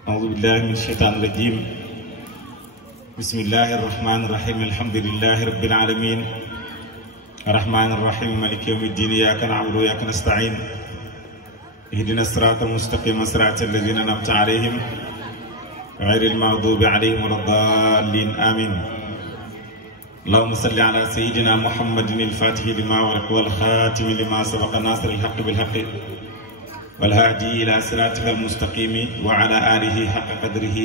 أعوذ بالله من الشيطان الرجيم. بسم الله الرحمن الرحيم. الحمد لله رب العالمين الرحمن الرحيم مالك يوم الدين. إياك نعبد وإياك نستعين. اهدنا الصراط المستقيم صراط الذين أنعمت عليهم غير المغضوب عليهم ولا الضالين. آمين. اللهم صل على سيدنا محمد الفاتح لما أغلق والخاتم لما سبق ناصر الحق بالحق والهادي إلى صراطك المستقيم وعلى آله حق قدره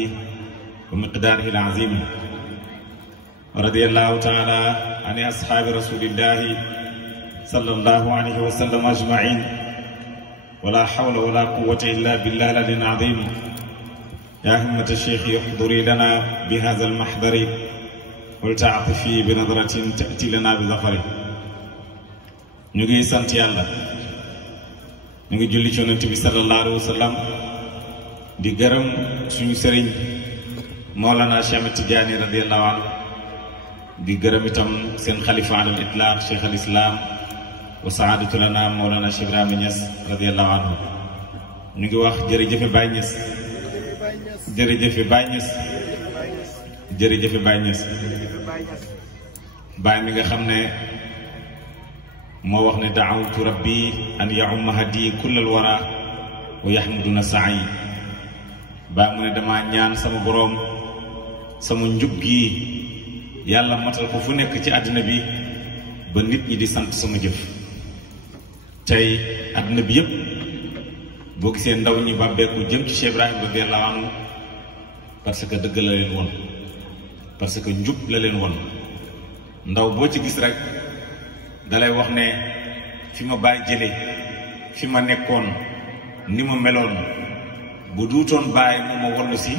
ومقداره العظيم. ورضي الله تعالى عن أصحاب رسول الله صلى الله عليه وسلم أجمعين. ولا حول ولا قوة إلا بالله العلي العظيم. يا همة الشيخ احضري لنا بهذا المحضر ولتعطفي بنظرة تأتي لنا بظفره. نجي سنت يالله ñu ngi julli ci yonent bi sallallahu alayhi wa sallam di gërëm suñu sëriñ Mawlana Cheikh Ahmed Tidiane radiyallahu anhu di gërëm itam seen xalifa alal itlaq Cheikh al Islam wa saadatu lana Mawlana Cheikh Ibrahima Niass radiyallahu anhu. ñu ngi wax jërëjëfe Baye Niass, jërëjëfe Baye Niass, jërëjëfe Baye Niass. Baye mi nga xam ne moo wax ne daawtu rabbi an yaumma hadi kullal wara wa yahmuduna sa'i. Baa mu ne dama ñaan sama boroom sama njub gi yàlla matal ko fu nekk ci àddina bi ba nit ñi di sant sama jëf. tey àddina bi yépp boo gisee ndaw ñi bàbbeeku jëm ci Cheikh Ibrahima radiyallahu anhu parce que dëgg la leen won, parce que njub la leen won. ndaw boo ci gis rek dalay wax ne fi ma bàyyi jëlee fi ma nekkoon ni ma meloon bu duutoon bàyyi mu ma wallu si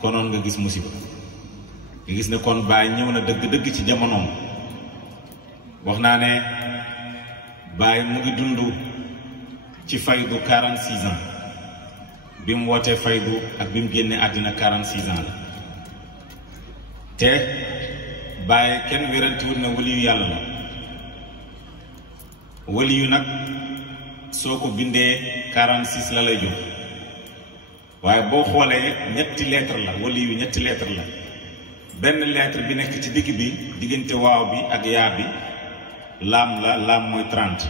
konoon nga gis musiba. nga gis ne kon bàyyi ñëw na dëgg-dëgg ci jamonoom. wax naa ne bàyyi mu ngi dund ci faydu 46 ans bi mu wootee faydu ak bi mu génnee àddina 46 ans la. te bàyyi kenn wérantiwul na waliyu yàlla la. waliyu nag soo ko bindee 46 la lay jox waaye boo xoolee ñetti lettre la. waliyu ñetti lettre la. benn lettre bi nekk ci digg bi diggante waaw bi ak yaa bi laam la. laam mooy 30.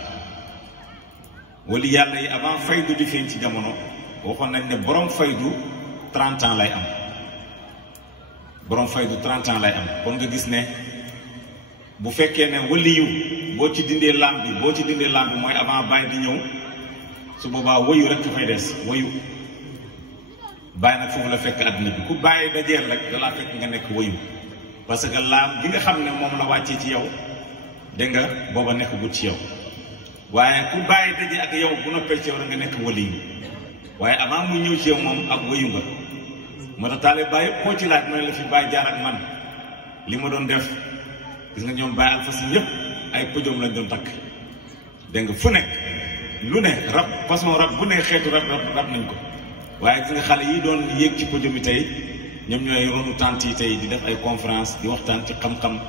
wali yàlla yi avant faydu di feeñ ci jamono waxoon nañ ne borom faydu 30 ans lay am. borom faydu 30 ans lay am. kon nga gis ne bu fekkee ne waliyu boo ci dindee lam bi mooy avant Baye di ñëw su boobaa woyu rek dafay des. woyu Baye nag foofu la fekk àddina bi ku Baye dajeel rek dalaa fekk nga nekk woyu parce que laam bi nga xam ne moom la wàccee ci yow dégg nga booba nekk gut ci yow. waaye ku Baye dajee ak yow bu noppee ci yow rek nga nekk waliyu waaye avant muy ñëw ci yow moom ak woyu nga. moo tax taale Baye koo ci laaj ma ne la fi Baye jaar ak man li ma doon def gis nga ñoom Baye Alpha si ñëpp ay pëjoom lañ doon takk. dégg nga fu nekk lu ne rab façon rab bu ne xeetu rab nañ ko. waaye gis nga xale yi doon yéeg ci pëjoom yi tey ñoom ñooy ronu tant yi tey di def ay conférence di waxtaan ci xam-xam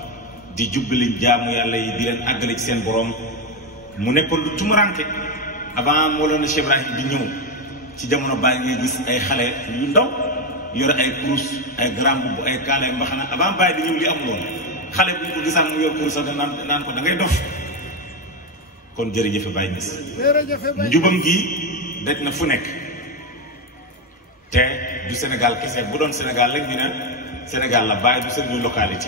di jubbali jaamu yàlla yi di leen àggale ci seen borom. mu nekkoon lu tumuranke avant Mawlana Cheikh Ibrahima di ñëw ci jamono Baye ngay gis ay xale yu ndaw yor ay kurus ay grand boubou ay kaala ay mbaxana. avant Baye di ñëw li amuloon. xale bu ñu ko gisaan mu yor kurus sax naan ko da ngay dof. kon jërëjëfe Baye Niass. njubam gi daj na fu nekk. te du Sénégal kese bu doon Sénégal rek ñu ne Sénégal la. Baye du sëriñu localité.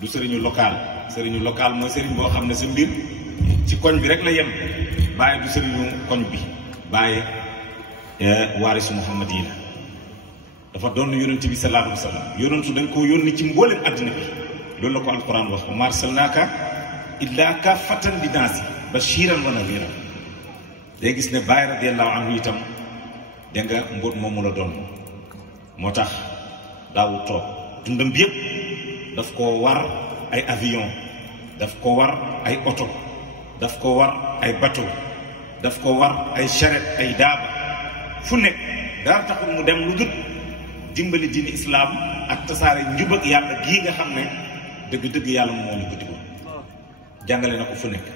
du sëriñu local. sëriñu local mooy sëriñ boo xam ne sa mbir ci koñ bi rek la yem. Baye du sëriñu koñ bi. Baye waarisu Muhammad yi la. dafa doon yonent bi sallallahu alayhi wa sallam. yonentu dañ ko yónni ci mboolem àddina bi. loolu la ko alquran wax wa maa arsalnaaka illaa kaafatan linnaasi bashiran wa nadiran. day gis ne Baye radiyallahu anhu itam dégg nga mbóot moomu la doon. moo tax daawu toog dundam bi yëpp daf ko war ay avion, daf ko war ay oto, daf ko war ay bateau, daf ko war ay charrette ay daaba. fu nekk dara taxul mu dem lu dul dimbali diini islam ak tasaare njub ak yàlla gii nga xam ne dëgg-dëgg yàlla moo ñu ko digoon. jàngale na ko fu nekk.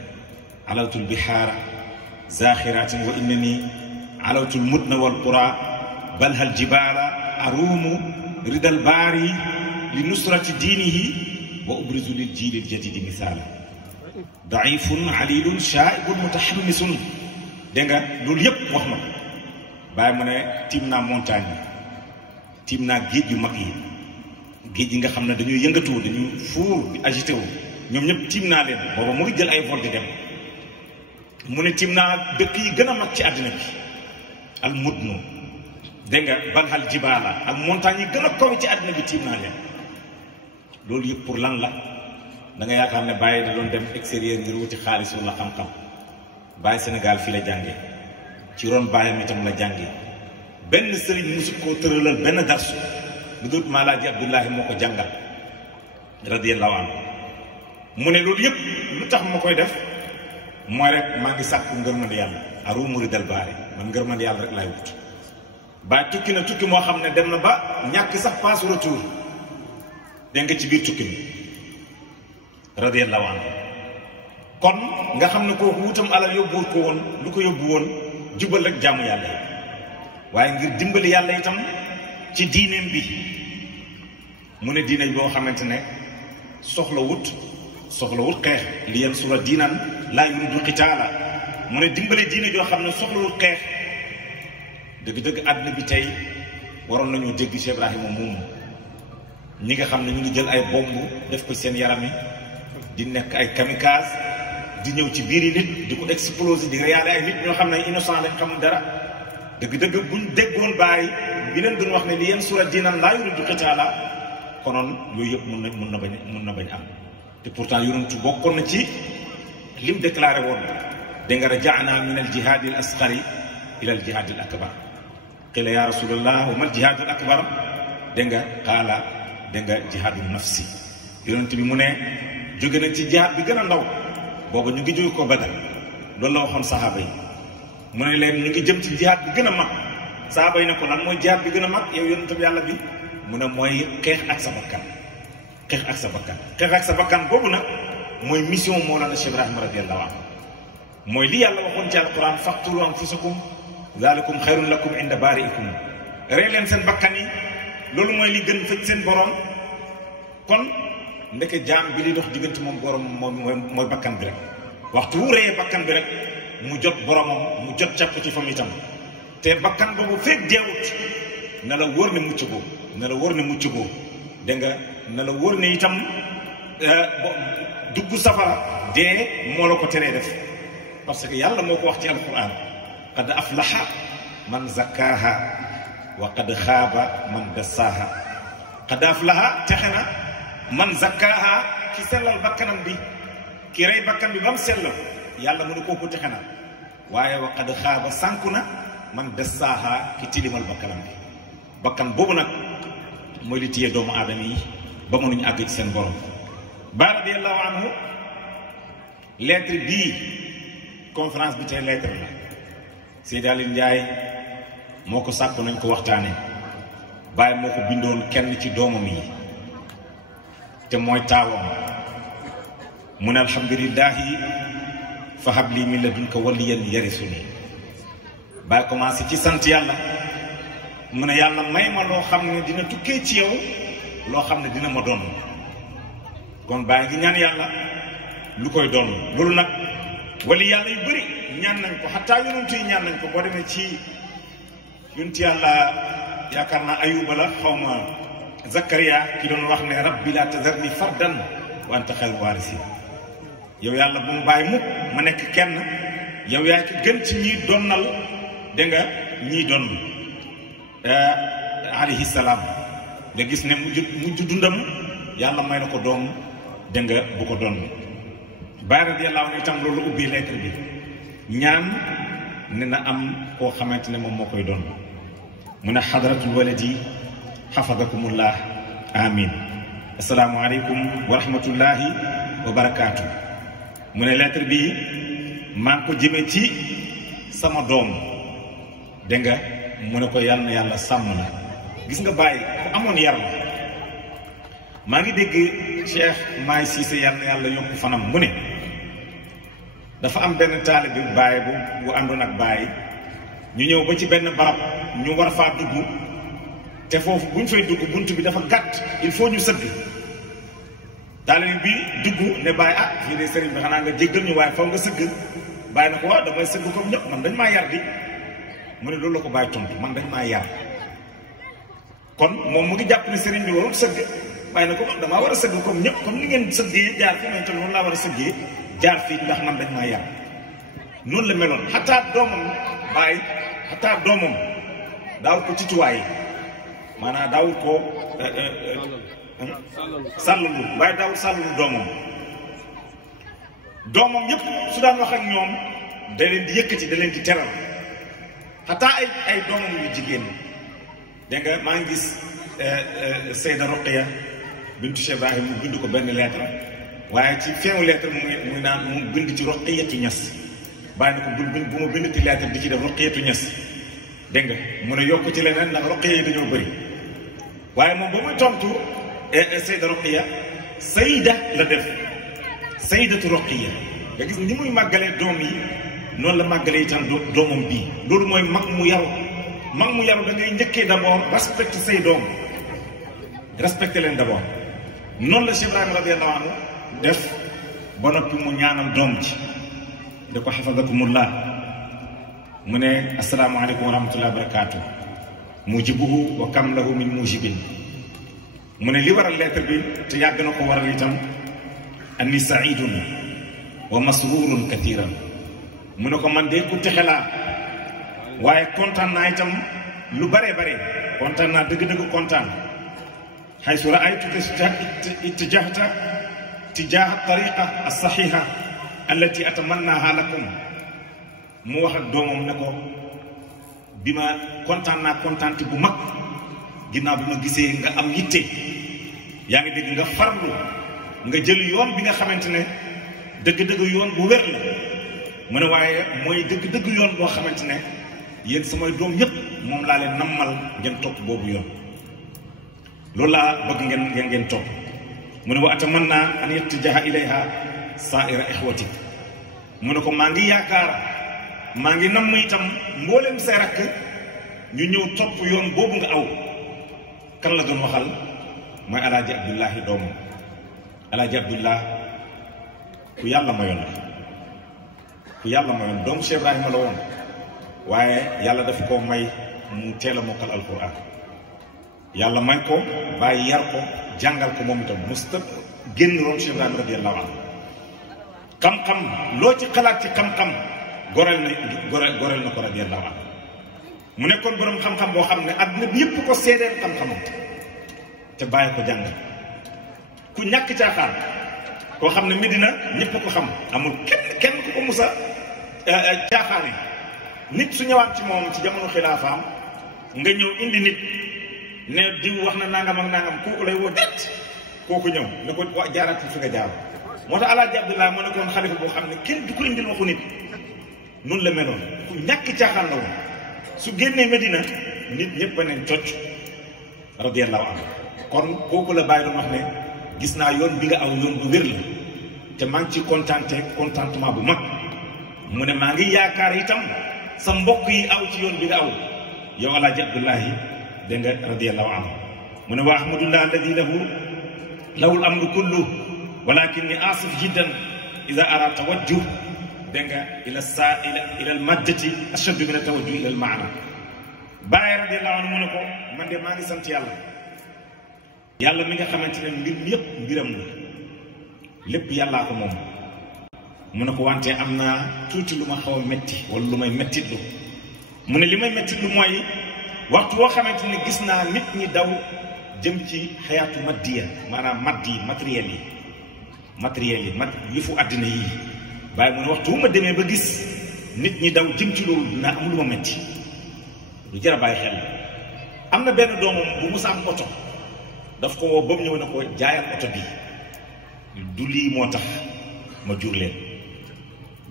alaltul bihaara zaxiratin wa innani alawtul mudna wal qura bal hal jibaala aruumu ridal baari li nusrati diinihi wa ubrizu lil jiilil jadidi misaala daifun alilun shaaibun mutahammisun dégg nga loolu yépp wax na ko bàyyi mu ne tiim naa montagne yi tiim naa géej yu mag yi géej yi nga xam ne dañuy yëngatu dañuy fuur di agité wu ñoom ñëpp tiim naa leen booba mu ngi jël ay vol di dem mu ne tiim naa dëkk yi gën a mag ci àddina bi al mudnu dégg nga balhal jibaala ak montagne yi gën a kaw ci àddina bi tiim naa leen loolu yëpp pour lan la da nga yaakaar ne Baye da doon dem extérieur ngir wuti xaalis wala xam-xam Baye Sénégal fii la jàngee ci ron baayam itam la jàngee benn sëriñ musu koo tëralal benn darsu lu dul Maalaaji Abdullahi moo ko jàngal radiyallahu anhu mu ne loolu yëpp lu tax ma koy def mooy rek maa ngi sàkku ngërmande yàlla aruumu ridal baari man ngërmande yàlla rek laay wut Baye tukki na tukki moo xam ne dem na ba ñàkk sax passe retour dégg nga ci biir tukki mi radiyallahu anhu kon nga xam ne kooku wutam alal yóbbuwul ko woon lu ko yóbbu woon jubal rek jaamu yàlla yi waaye ngir dimbali yàlla itam ci diineem bi mu ne diine boo xamante ne soxla wut xeex li yansura diinan laa yuridu qitaala mu ne dimbali diine joo xam ne soxla wut xeex dëgg-dëgg àdduna bi tey waroon nañoo dégg Cheikh Ibrahima moomu ñi nga xam ne ñu ngi jël ay bomb def ko seen yaram yi di nekk ay kamikaze di ñëw ci biir yi nit di ko exploser di reyaale ay nit ñoo xam ne innocent lañ xamul dara dëgg-dëgg buñ déggoon Baye bi leen doon wax ne li yansura diinan laa yuridu qitaala konoon yooyu yëpp mun na bañ am te pourtant yonentu bokkoon na ci lim déclaré woon dégg nga rajaana min al jihaadi al asgari ila al jihaadi al akbar qila ya rasulallah wa mal jihaadu al akbar dégg nga qaala dégg nga jihaadu nafsi yonent bi mu ne jóge nañ ci jihaad bi gën a ndaw boobu ñu ngi jóge ko Badar loolu la waxoon saxaaba yi mu ne leen ñu ngi jëm ci jihaad bi gën a mag saxaaba yi ne ko lan mooy jihaad bi gën a mag yow yonent bi yàlla bi mu ne mooy xeex ak sa bakkan xeex ak sa bakkan xeex ak sa bakkan boobu nag mooy mission Mawlana Cheikh Ibrahima radiyallahu anhu mooy li yàlla waxoon ci alquran faqtulu anfusakum zalikum xayrun lakum inda baari'ikum rey leen seen bakkan yi loolu mooy li gën fëj seen borom kon ndeke jaam bi li dox diggante moom borom mooy bakkan bi rek waxtu wu reyee bakkan bi rek mu jot boromam mu jot càpp ci fam itam te bakkan boobu fekk deewut na la wóor ne mucc boobu na la wóor ne mucc boobu dégg nga na la wóor ne itam dugg safara dee moo la ko teree def parce que yàlla moo ko wax ci alquran qad aflaha man zakkaaha wa qad xaaba man dassaaha qad aflaha texe na man zakkaaha ki sellal bakkanam bi ki rey bakkan bi ba mu sellal yàlla mu ne kooku texe na waaye wa qad xaaba sànku na man dassaaha ki tilimal bakkanam bi bakkan boobu nag mooy li téye doomu aadama yi ba mënuñu àgg ci seen borom Baye radiyallahu anhu lettre bii conférence bi tey lettre la Seydi Aliou Ndiaye moo ko sàkku nañ ko waxtaane Baye moo ko bindoon kenn ci doomam yi te mooy taawam mu ne alhamdulillahi fa habli min ladunka waliyan yarisuni Baye commencé ci sant yàlla mu ne yàlla may ma loo xam ne dina tukkee ci yow loo xam ne dina ma doon kon Baye ngi ñaan yàlla lu koy doon loolu nag wali yàlla yu bëri ñaan nañ ko xataa yonent yi ñaan nañ ko boo demee ci yonent yàlla yaakaar naa Ayuba la xaw ma Zakaria ki doon wax ne rabbi laa tazarni fardan wa anta xayru waarisiin yow yàlla bu mu bàyyi mukk ma nekk kenn yow yaa ki gën ci ñiy donnal dégg nga ñiy donn alayhi salaam nga gis ne mujj dundam yàlla may na ko doom dégg nga bu ko doon Baye radiyallahu anhu itam loolu ubbi lettre bi ñaan ne na am koo xamante ne moom moo koy doon mu ne xadratul waladi xafadakumullah amin asalaamu aleykum wa rahmatullahi wa barakaatu mu ne lettre bi maa ngi ko jëmee ci sama doom dégg nga mu ne ko yàlla na yàlla sàmm la gis nga Baye ku amoon yar la maa ngi dégg Cheikh Maay Cissé yàlla na yàlla yokk fanam mu ne dafa am benn taalibe Baye bu àndoon ak Baye ñu ñëw ba ci benn barab ñu war faa dugg te foofu buñ fay dugg bunt bi dafa gàtt il faut ñu sëgg taalibe bi dugg ne bàyyi fii de sëriñ bi xanaa nga jéggal ñu waaye faw nga sëgg bàyyi na ko waaw damay sëgg comme ñëpp man dañ maa yar di mu ne loolu la ko bàyyi tontu man dañ maa yar kon moom mu ngi jàpp ne sëriñ bi warul sëgg bàyyi na ko man damaa war a sëgg comme ñëpp comme ni ngeen sëggee jaar fi man tam noonu laa war a sëggee jaar fii ndax man dañ maa yar noonu la meloon xataa doomam bàyyi xataa doomam daawul ko tituwaay maanaam daawul ko sàllalu waaye daawul sàllalu doomam yëpp su daan wax ak ñoom da leen di yëkkati da leen di teral xataa ay doomam yu jigéen dégg nga maa ngi gis Seyda Roqiya bintu Cheikh Ibrahim mu bind ko benn lettre waaye ci feewu lettre mu ngi naan mu bind ci Roqiyatu Ñas bàyyi na ko bu ma bind ci lettre di ci def Roqiyatu Ñas dégg nga mu ne yokk ci leneen ndax Roqiya yi dañoo bëri waaye moom ba muy tontu Seyda Roqiya Sayda la def Saydatu Roqiya nga gis ni muy màggalee doom yi noonu la màggalee itam doomam bii loolu mooy mag mu yaru da ngay njëkkee d'abord respecté say doom respecté leen d'abord noonu la Cheikh Ibrahima radiyallahu anhu def ba noppi mu ñaanal doom ji da ko xafadakumullah mu ne asalaamaaleykum wa rahmatullahi wa barakaatu mujibuhu wa kam lahu min mujibin mu ne li waral lettre bi te yàgg na ko waral itam anni saidun wa masrurun kathiran mu ne ko man de ku texe laa waaye kontaan naa itam lu bare kontaan naa dëgg-dëgg kontaan xaysu raaytuka ittijahta tijaha tariqa alsaxiha allati atamannaha lakum mu wax ak doomam ne ko bi ma kontaan naa kontaante bu mag ginnaaw bi ma gisee nga am yitte yaa ngi dégg nga farlu nga jël yoon bi nga xamante ne dëgg-dëgg yoon bu wér la mu ne waaye mooy dëgg-dëgg yoon boo xamante ne yéen samay doom yépp moom laa leen nammal ngeen topp boobu yoon loolu laa bëgg ngeen topp mu ne wa atamanna an yattijaha ilayha sa'ira ixwatik mu ne ko maa ngi yaakaar maa ngi namm itam mboolem say rakk ñu ñëw topp yoon boobu nga aw kan la doon waxal mooy alaaji abdullahi doomu alaaji abdullah ku yàlla mayoon doomu Cheikh Ibrahima la woon waaye yàlla daf ko may mu teel a mokkal alquran yàlla may ko bàyyi yar ko jàngal ko moom itam musta génn roon Cheikh Ibrahima radiyallahu anhu xam-xam loo ci xalaat ci xam-xam goreel na ko radiyallahu anhu mu nekkoon borom xam-xam boo xam ne àdduna bi yëpp ko seedeel xam-xamam te bàyyi ko jàngal ku ñàkk caaxaan koo xam ne Medina ñëpp ko xam amul kenn ku ko musa caaxaane nit su ñëwaat ci moom ci jamono xilaafaam nga ñëw indi nit ne diw wax na nangam ak nangam kooku lay woo det kooku ñëw ne ko jaaraat fi nga jaar moo tax alaaji Abdullah moo nekkoon xalifa boo xam ne kenn du ko indil waxu nit noonu la meloon ku ñàkk caaxaan la woon su génnee Medina nit ñëpp a neen cocc radiyallahu anhu kon kooku la bàyyi doon wax ne gis naa yoon bi nga aw yoon bu wér la te maa ngi ci contentement bu mag mu ne maa ngi yaakaar itam sa mbokk yi aw ci yoon bi nga aw yow alaaji Abdullahi dégg nga radiyallahu anhu mu ne wa ahmadullah alladi lahul amru kullu walakinni asif jiddan ida ara tawajjuh dégg nga ila al maddati ashaddu min tawajjuh ila al maana bàyyi radiyallahu anhu mu ne ko man de maa ngi sant yàlla mi nga xamante ne mbir yépp mbiram la lépp yàllaa ko moom mu ne ko wante am naa tuuti lu ma xaw a metti wala lu may mettitlu mu ne li may mettitlu mooy waxtu woo xamante ne gis naa nit ñi daw jëm ci xayaatu maddiya maanaam matériel yi yëfu àddina yii bàyyi mu ne waxtu wu ma demee ba gis nit ñi daw jëm ci loolu dinaa am lu ma metti lu jar a bàyyi xel am na benn doomam bu musa am oto daf ko woo ba mu ñëw ne ko jaayal oto bi du lii moo tax ma jur leen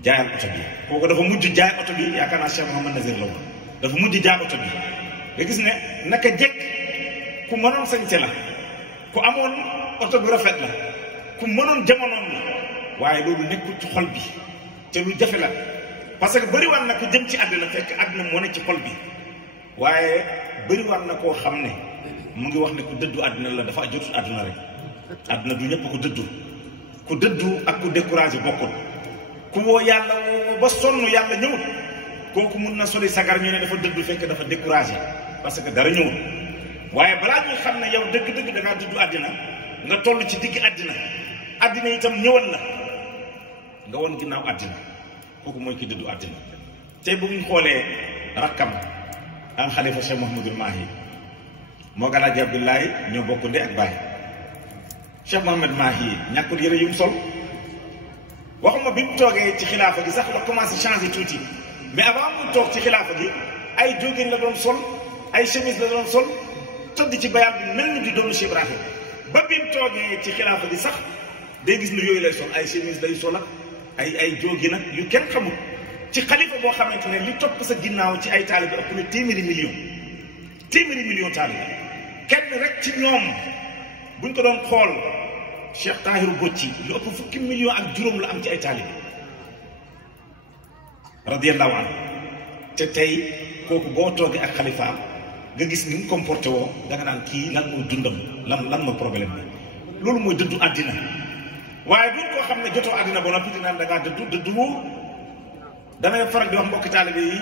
jaayal oto bi kooku dafa mujj jaay oto bi yaakaar naa Cheikh Mouhamad Nazir la woon dafa mujj jaay oto bi nga gis ne naka jekk ku mënoon sañse la ku amoon oto bu rafet la ku mënoon jamonoon la waaye loolu nekkul ci xol bi te lu jafe la parce que bëri war na ko jëm ci àddina fekk àddina moo ne ci xol bi waaye bëri war na koo xam ne mu ngi wax ne ku dëddu àddina la dafa jotul àddina rek àddina du ñëpp ko dëddu ku dëddu ak ku découragé bokkul ku woo yàlla woo ba sonn yàlla ñëwul kooku mun na soli sagar ñu ne dafa dëddu fekk dafa découragé parce que dara ñëwul waaye balaa ñuy xam ne yow dëgg-dëgg da ngaa dëddu àddina nga toll ci digg àddina àddina itam ñëwal la nga won ginnaaw àddina kooku mooy ki dëddu àddina tey bu ñu xoolee rakkam am xalifa Cheikh Mouhamadul Mahi moo Alaaji Abdoulaye ñoo bokk ndey ak baay Cheikh Mouhamad Mahi ñàkkul yëre yu mu sol waxuma bi mu toogee ci xilaafa gi sax la commencé changé tuuti mais avant mu toog ci xilaafa gi ay jógéen la doon sol ay chemise la doon sol tëdd ci bayal bi mel ni di doonu Cheikh Ibrahim ba bi mu toogee ci xilaafa gi sax day gis ne yooyu lay sol ay chemise lay sol ak ay jógi nag yu kenn xamul ci xalifa boo xamante ne li topp sa ginnaaw ci ay taalibe ëpp na téeméeri million taalibe kenn rek ci ñoom buñ ko doon xool Cheikh Tahiru Bocci lu ëpp fukki million ak juróom la am ci ay taalibe radiyallahu anhu te tey kooku boo toogee ak xalifaam nga gis ni mu comporté woo danga naan kii lan mooy dundam lan mooy problème bi loolu mooy dëddu àddina waaye duñ koo xam ne jotoo àddina ba noppi dinaan da ngaa dëddu wóor damay faral di wax mbokki taalibe yi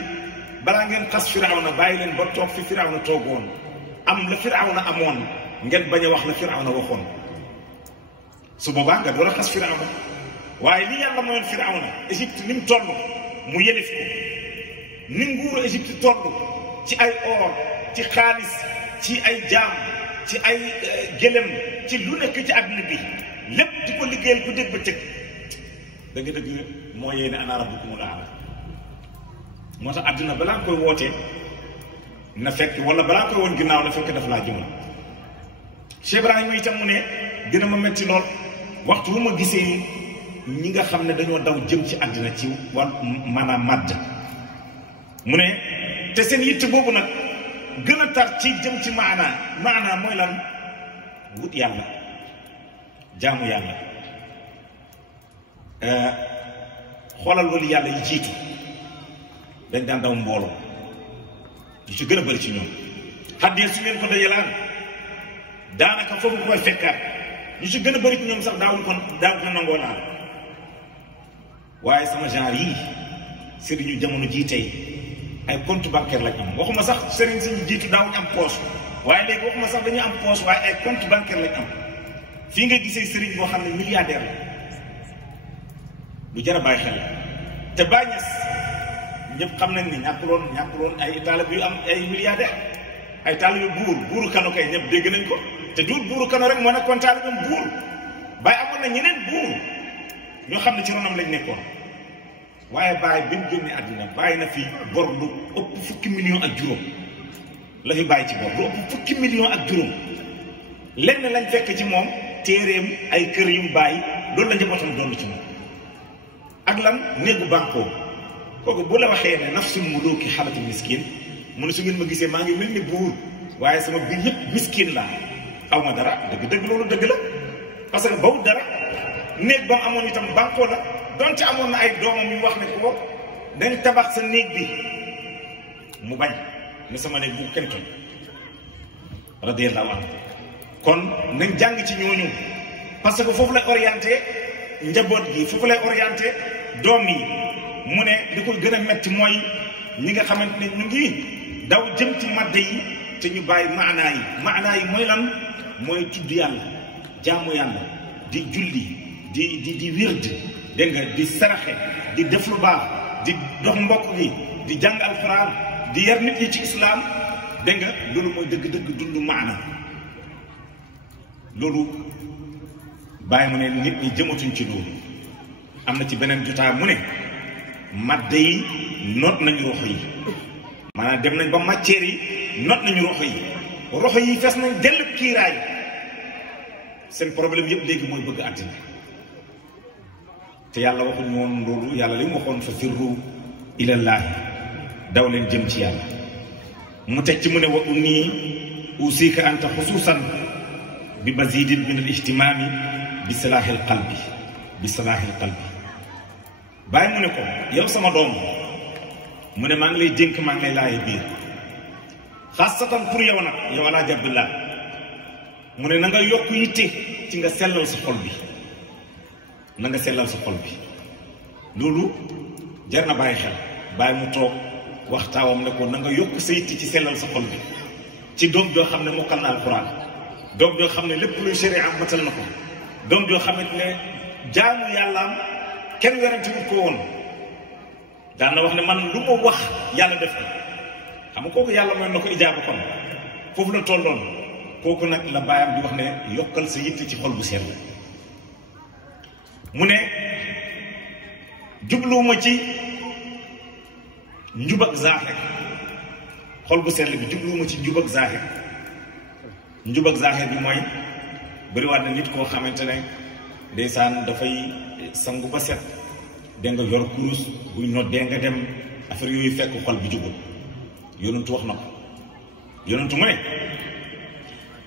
balaa ngeen xas Firawna bàyyi leen ba toog fi Firawna toogoon am la Firawna amoon ngeen bañ a wax la Firawna waxoon su boobaa nga door a xas Firawna waaye li yàlla mayoon Firawna Égypte ni mu toll mu yelif ko ni nguuru Égypte toll ci ay or ci xaalis ci ay jaam ci ay gëlëm ci lu nekk ci àdduna bi lépp di ko liggéeyal ku dégg ba tëgg dëgg-dëgg moo yéene ana rabbukumul aala moo tax àdduna balaa koy wootee na fekk wala balaa koy woon ginnaaw na fekk daf laa jëmal Cheikh Ibrahima itam mu ne dina ma metti lool waxtu bu ma gisee ñi nga xam ne dañoo daw jëm ci àddina ci wàll maanaam màdd mu ne te seen yitte boobu nag gën a tar ci jëm ci maanaa mooy lan wut yàlla jaamu yàlla xoolal wali yàlla yi jiitu dañ daan daw mbooloo yu ci gën a bëri ci ñoom xaddee su ngeen ko dajalaan daanaka foofu koy fekkaat ñu ci gën a bëri ci ñoom sax daawul ko nangoo laal waaye sama genre yii sëriñu jamono jii tey ay compte bancaire lañ am waxuma sax sëriñ si ñu jiitu daawuñu am poche waaye léegi waxuma sax dañuy am poche waaye ay compte bancaire lañ am fii nga gisee sëriñ boo xam ne milliardaire la lu jar a bàyyi xel te Baay Ñas ñëpp xam nañ ni ñàkkuloon ay taalibe yu am ay milliardaire ay taalibe buuru Kano kay ñëpp dégg nañ ko te duul buuru Kano rek moo nekkoon taalibeem buur Baay amoon na ñeneen buur ñoo xam ne ci ronam lañ nekkoon waaye Baay bi mu génnee àddina bàyyi na fi bor lu ëpp fukki million ak juróom la fi bàyyi ci bor lu ëpp fukki million ak juróom lenn lañ fekk ci moom téeréem ay kër yu mu bàyyi loolu la njabootam doon ci moom ak lan néegu bànkoo kooku bu la waxee ne nafsul muluki xalatul miskin mu ne su ngeen ma gisee maa ngi mel ni buur waaye sama biir yëpp miskin laa aw ma dara dëgg loolu dëgg la parce que bawut dara néeg ba mu amoon itam bànkoo la donte amoon na ay doomam yu wax ne ko dañ tabax sa néeg bi mu bañ ne sama néeg bu kenn toj radiyallahu anhu kon nañ jàng ci ñooñu parce que foofu lay orienté njaboot gi foofu lay orienté doom yi mu ne li ko gën a metti mooy ñi nga xamante ne ñu ngi daw jëm ci madde yi te ñu bàyyi maanaa yi mooy lan mooy tudd yàlla jaamu yàlla di julli di wird dégg nga di saraxe di def lu baax di dox mbokk gi di jàng alxuraan di yar nit ñi ci islaam dégg nga loolu mooy dëgg-dëgg dund maana loolu bàyyi mu ne nit ñi jëmatuñ ci loolu am na ci beneen jotaay mu ne madde yi noot nañu roxo yi maanaam dem nañ ba matière yi noot nañu roxo yi fes nañ dell kiiraay seen problème yëpp léegi mooy bëgg àddina te yàlla waxuñu woon loolu yàlla li mu waxoon fa firru ilallaahi daw leen jëm ci yàlla mu teg ci mu ne wa nii usika anta xusuusan bi mazidin min al ihtimaami bi salaaxil qalbi bàyyi mu ne ko yow sama doom mu ne maa ngi lay dénk maa ngi lay laaye biir xaasatan pour yow nag yow Alaaji Abdullah mu ne na nga yokk yitte ci nga sellal sa xol bi na nga sellal sa xol bi loolu jar na bàyyi xel bàyyi mu toog waxtaawam ne ko na nga yokk sa yitte ci sellal sa xol bi ci doom joo xam ne mokkal na alquran doom joo xam ne lépp luy sharia am matal na ko doom joo xamante ne jaamu yàllaam kenn werante wut ko woon daan na wax ne man lu ma wax yàlla def ko xam nga kooku yàlla mooy na ko ijaaba kon foofu la tolloon kooku nag la baayam di wax ne yokkal sa yitte ci xol bu sell mu ne jubluwuma ci njub ak zaaxir xol bu sell bi jubluwuma ci njub ak zaaxir njub ak zaaxir bi mooy bëriwaat na nit koo xamante ne ndeysaan dafay sangu ba set dégg nga yor kurus buy noddee nga dem affaire yooyu fekk xol bi jubul yonentu wax na ko yonentu mu ne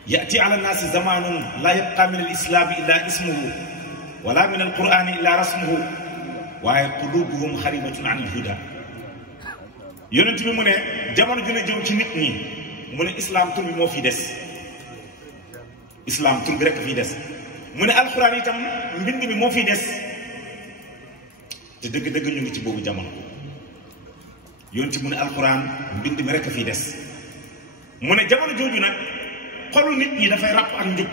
yati ala nnaasi zamanun la yabqa min al islaami illa ismuhu wala min al qurani illa rasmuhu waaye qulubuhum xaribatun an al huda yonent bi mu ne jamono dina jëw ci nit ñi mu ne islam tur bi moo fi des islam tur bi rek fii des mu ne alquran itam mbind mi moo fi des te dëgg-dëgg ñu ngi ci boobu jamono yonent mu ne alquran mbind mi rek a fii des mu ne jamono jooju nag xolu nit ñi dafay ràpp ak njub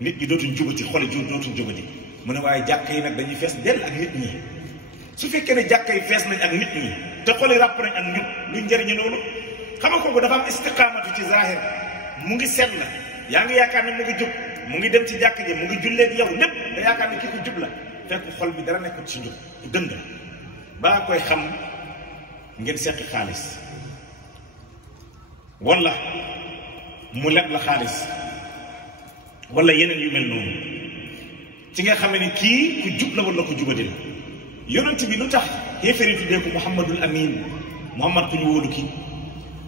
nit ñi dootuñ jubati xoli dootuñ jubati mu ne waaye jàkka yi nag dañuy fees dell ak nit ñi su fekkee ne jàkka yi fees nañ ak nit ñi te xoli ràpp nañ ak njub luy njëriñu loolu xam nga kooku dafa am istiqaamatu ci zahir mu ngi set la yaa ngi yaakaar ne mu ngi jub mu ngi dem ci jàkk ji mu ngi jullee yow lépp nga yaakaar ne kii ko jub la fekk xol bi dara nekkul ci njub dëng la balaa koy xam ngeen seqi xaalis wala mu leb la xaalis wala yeneen yu mel noonu ci nga xam ne kii ku jub la wala ko jubadi la yonent bi lu tax xéefari tuddee ko Muhammadul Amin Muhammad ku ñu wóolu kii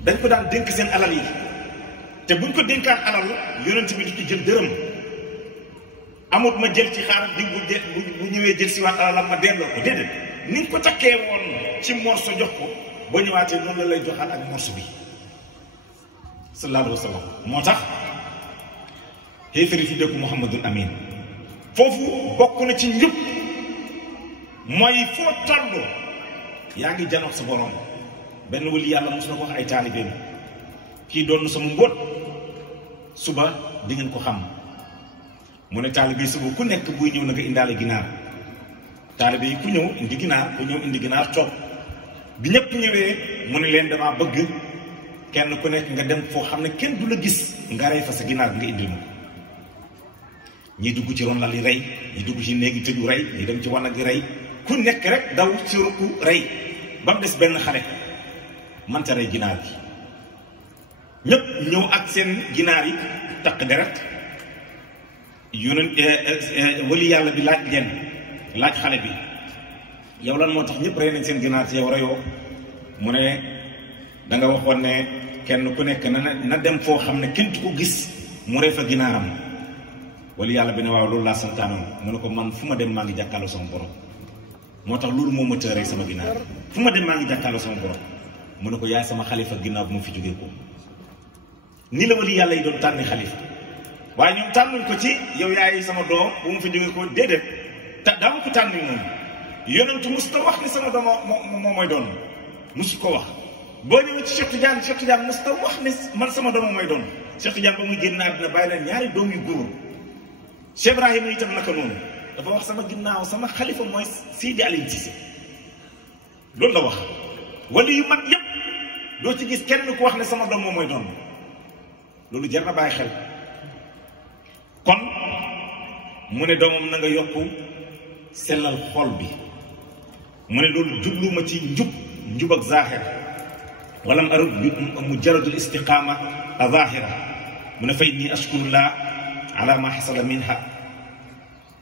dañ ko daan dénk seen alal yi te buñ ko dénkaan alal yonent bi du ci jël dërëm amut ma jël ci xaaral di bu ñëwee jël si waat alalam ma delloo ko déedéet ni nga ko takkee woon ci morso jox ko boo ñëwaatee noonu la lay joxaat ak morso bi sallallahu alayhi wa sallam moo tax xéefari tuddee ko Muhammadul Amin foofu bokk na ci njub mooy foo toll yaa ngi janox sa borom benn wali yàlla mos na ko wax ay taalibeem kii doon sama mbóot suba di ngeen ko xam mu ne taalibe suba ku nekk buy ñëw na nga indaale ginaar taalibe yi ku ñëw indi ginaar ku ñëw indi ginaar toog bi ñëpp ñëwee mu ne leen damaa bëgg kenn ku nekk nga dem foo xam ne kenn du la gis nga rey fa sa ginaar bi nga indil ma ñi dugg ci ron lal yi rey ñi dugg ci néegi tëju rey ñi dem ci wanag yi rey ku nekk rek daw ci ruku rey ba mu des benn xale manta rey ginaar bi ñëpp ñëw ak seen ginaar yi taq deret yonent wali yàlla bi laaj leen laaj xale bi yow lan moo tax ñëpp rey nañ seen ginaar ci yow reyoo mu ne da nga waxoon ne kenn ku nekk na dem foo xam ne kenn du ko gis mu rey fa ginaaram wali yàlla bi ne waaw loolu laa santaanoon mu ne ko man fu ma dem maa ngi jàkkaarloo sama borom moo tax loolu moo ma tëë rey sama ginaar fu ma dem maa ngi jàkkaarloo sama borom mu ne ko yaay sama xalifa ginnaaw bu ma fi jógee ko ni la wali yàlla yi doon tànni xalifa waaye ñoom tànnuñ ko ci yow yaay sama doom bu ma fi jógee ko déedéet dama ko tànni moom yonentu musta wax ni sama doom moo mooy doon musu ko wax boo ñëwee ci Cheikh Tidiane musta wax ni man sama doom mooy doon Cheikh Tidiane ba muy génn àddina bàyyi leen ñaari doom yu góor Cheikh Ibrahima itam naka noonu dafa wax sama ginnaaw sama xalifa mooy Sidi Aliou Cissé loolu la wax wali yu mag yépp doo ci gis kenn ku wax ne sama doom moom mooy doon loolu jar na bàyyi xel kon mu ne doomam na nga yokku sellal xol bi mu ne loolu jubluma ci njub ak zahir wala mu arut mujaradul istiqama a zahira mu ne fay nii ashkurullah ala ma xasala minha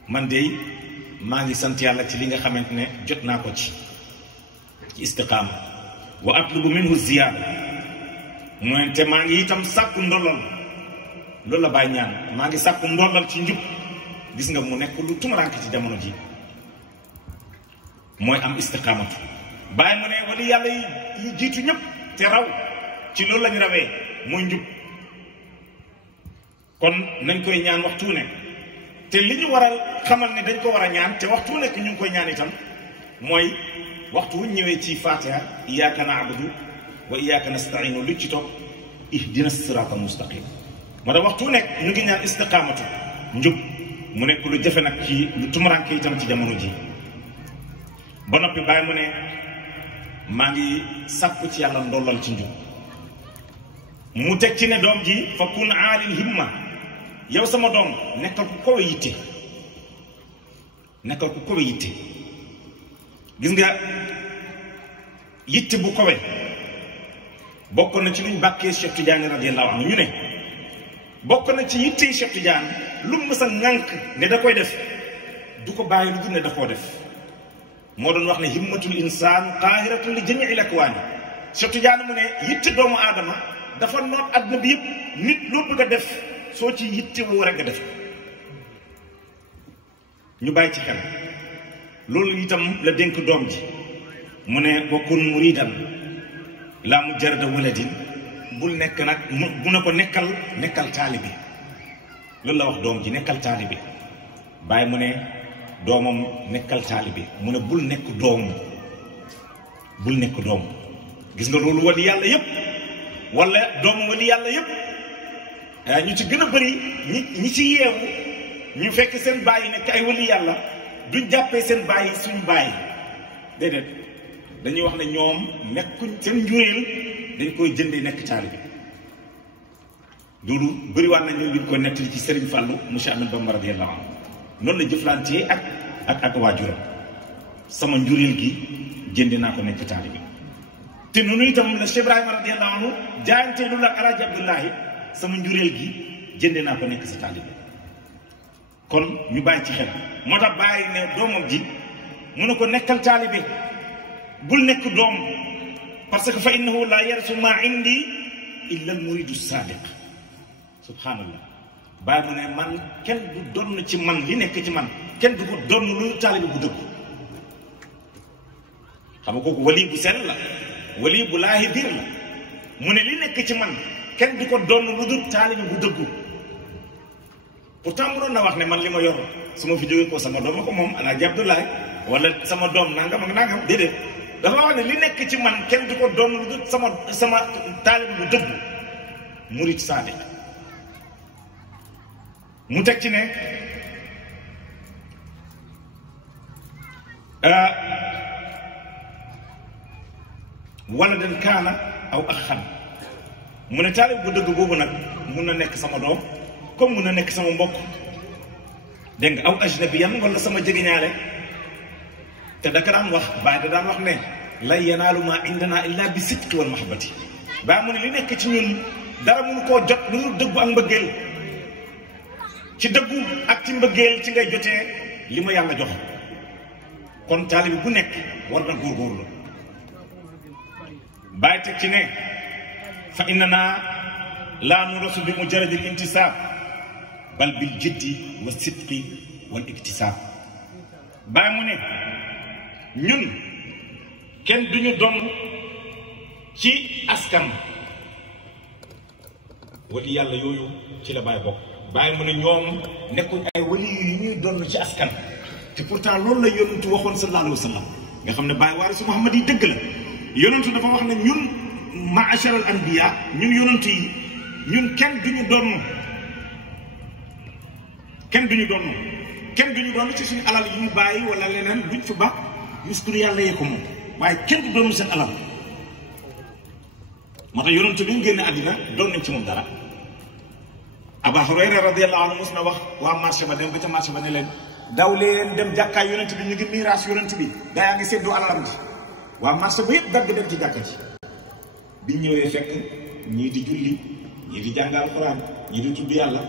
man de maa ngi sant yàlla ci li nga xamante ne jot naa ko ci istiqama wa atlubu minhu ziyaada mu ne te maa ngi itam sàkku ndollal loolu la bàyyi ñaan maa ngi sàkku ndollal ci njub gis nga mu nekk lu tumaranke ci jamono ji mooy am istiqamatu bàyyi mu ne wali yàlla yi jiitu ñëpp te raw ci loolu lañ rawee mooy njub kon nañ koy ñaan waxtu nekk te li ñu waral xamal ne dañ ko war a ñaan te waxtu nekk ñu ngi koy ñaan itam mooy waxtu wu ñëwee ci fatiha iyyaka na'budu wa iyyaka nasta'inu lu ci topp ihdina sirata mustaqim moo tax waxtu nekk ñu ngi ñaan istiqamatu njub mu nekk lu jafe nag ci lu tumuranke itam ci jamono ji ba noppi bàyyi mu ne maa ngi sàkku ci yàlla ndollal ci njub mu teg ci ne doom ji fa kun aalil himma yow sama doom nekkal ku kawe yitte nekkal ku kawe yitte gis nga yitte bu kawe bokk na ci luñ bàkkee Cheikh Tidiane radiyallahu anhu ñu ne bokk na ci yitte Cheikh Tidiane lu mu mës a ŋànk ne da koy def du ko bàyyi lu dul ne da koo def moo doon wax ne himmatul insaan qaahiratun li jamiil akwaani Cheikh Tidiane mu ne yitte doomu aadama dafa noot àdduna bi yëpp nit loo bëgg a def soo ci yitte woo rek nga def ñu bàyyi ci xel loolu itam la dénk doom ji mu ne bokkun muridan laa mujarrada waladin bul nekk nag bu ne ko nekkal taalibi loolu la wax doom ji nekkal taalibi bàyyi mu ne doomam nekkal taalibi mu ne bul nekk doom gis nga loolu wali yàlla yëpp wala doomu wali yàlla yëpp ñu ci gën a bëri ñi ci yeewu ñu fekk seen bàyyi nekk ay wali yàlla duñ jàppee seen bàyyi suñu bàyyi déedéet dañuy wax ne ñoom nekkuñ seen njuréel dañ koy jëndee nekk taalibe loolu bëriwaat nañ ñu ko nettali ci Serigne Fallou monsieur Ahmed Bamba radiyallahu anhu noonu la jëflantee ak waajuram sama njuréel gi jëndee naa ko nekk taalibe te noonu itam la Cheikh Ibrahima radiyallahu anhu jaayante lu la ak Alaaji Abdullahi sama njuréel gi jëndee naa ko nekk sa taalibe kon ñu bàyyi ci xel moo tax bàyyi ne doomam ji mu ne ko nekkal taalibe bul nekk doom parce que fa innahu la yarsu ma indi illa al muridu sadiq subhanallah bàyyi mu ne man kenn du donn ci man li nekk ci man kenn du ko donn lu taalibe bu dëgg xam nga kooku wali bu sell la wali bu laahi biir la mu ne li nekk ci man kenn du ko donn lu dul taalibe bu dëggu pourtant mu doon na wax ne man li ma yor su ma fi jógee ko sama doom ko moom Alaaji Abdoulaye wala sama doom nangam ak nangam déedéet dafa wax ne li nekk ci man kenn du ko donn lu dul sama taalibe bu dëggu murid saadiq mu teg ci ne waladan kaana aw axan mu ne taalib bu dëgg boobu nag mun na nekk sama doom comme mun na nekk sama mbokk dégg nga aw ajnabiyan wala sama jegeñaale te daka daan wax Baay da daan wax ne lan yanaalu maa indana illa bi sidqi wal mahabbati Baay mu ne li nekk ci ñun dara mënu koo jot lu ñu dëggu ak mbëggeel ci dëggu ak ci mbëggeel ci ngay jotee li ma yàlla jox kon taalibi bu nekk war na góorgóorlu Baay teg ci ne fa innana laa nurasu bi mujarradil intisaab bal bil jiddi wa sidqi wal iktisaab Baay mu ne ñun kenn duñu doon ci askan wali yàlla yooyu ci la Baay bokk Baay mu ne ñoom nekkuñ ay wali yu ñuy doon ci askan te pourtant loolu la yonentu waxoon sallallahu alayhi wa sallam nga xam ne Baay waarisu Muhammad yi dëgg la yonentu dafa wax ne ñun ma'ashar al anbiya ñun yonentu yi ñun kenn duñu doon ci suñu alal yi ñu bàyyi wala leneen luñ fi ba miskuru yàlla yee ko moom waaye kenn du doon seen alal moo tax yonentu bi mu génne àddina doon nañ ci moom dara Aba Hurayra radiyallahu anhu mos na wax waa marché ba dem ba ca marché ba ne leen daw leen dem jàkkaay yonent bi ñu ngi miiraas yonent bi gaa yaa ngi séddoo alalam ji waa marché ba yëpp dagg dem ci jàkka ji biñ ñëwee fekk ñii di julli ñii di jàng alxuraan ñii di tudd yàlla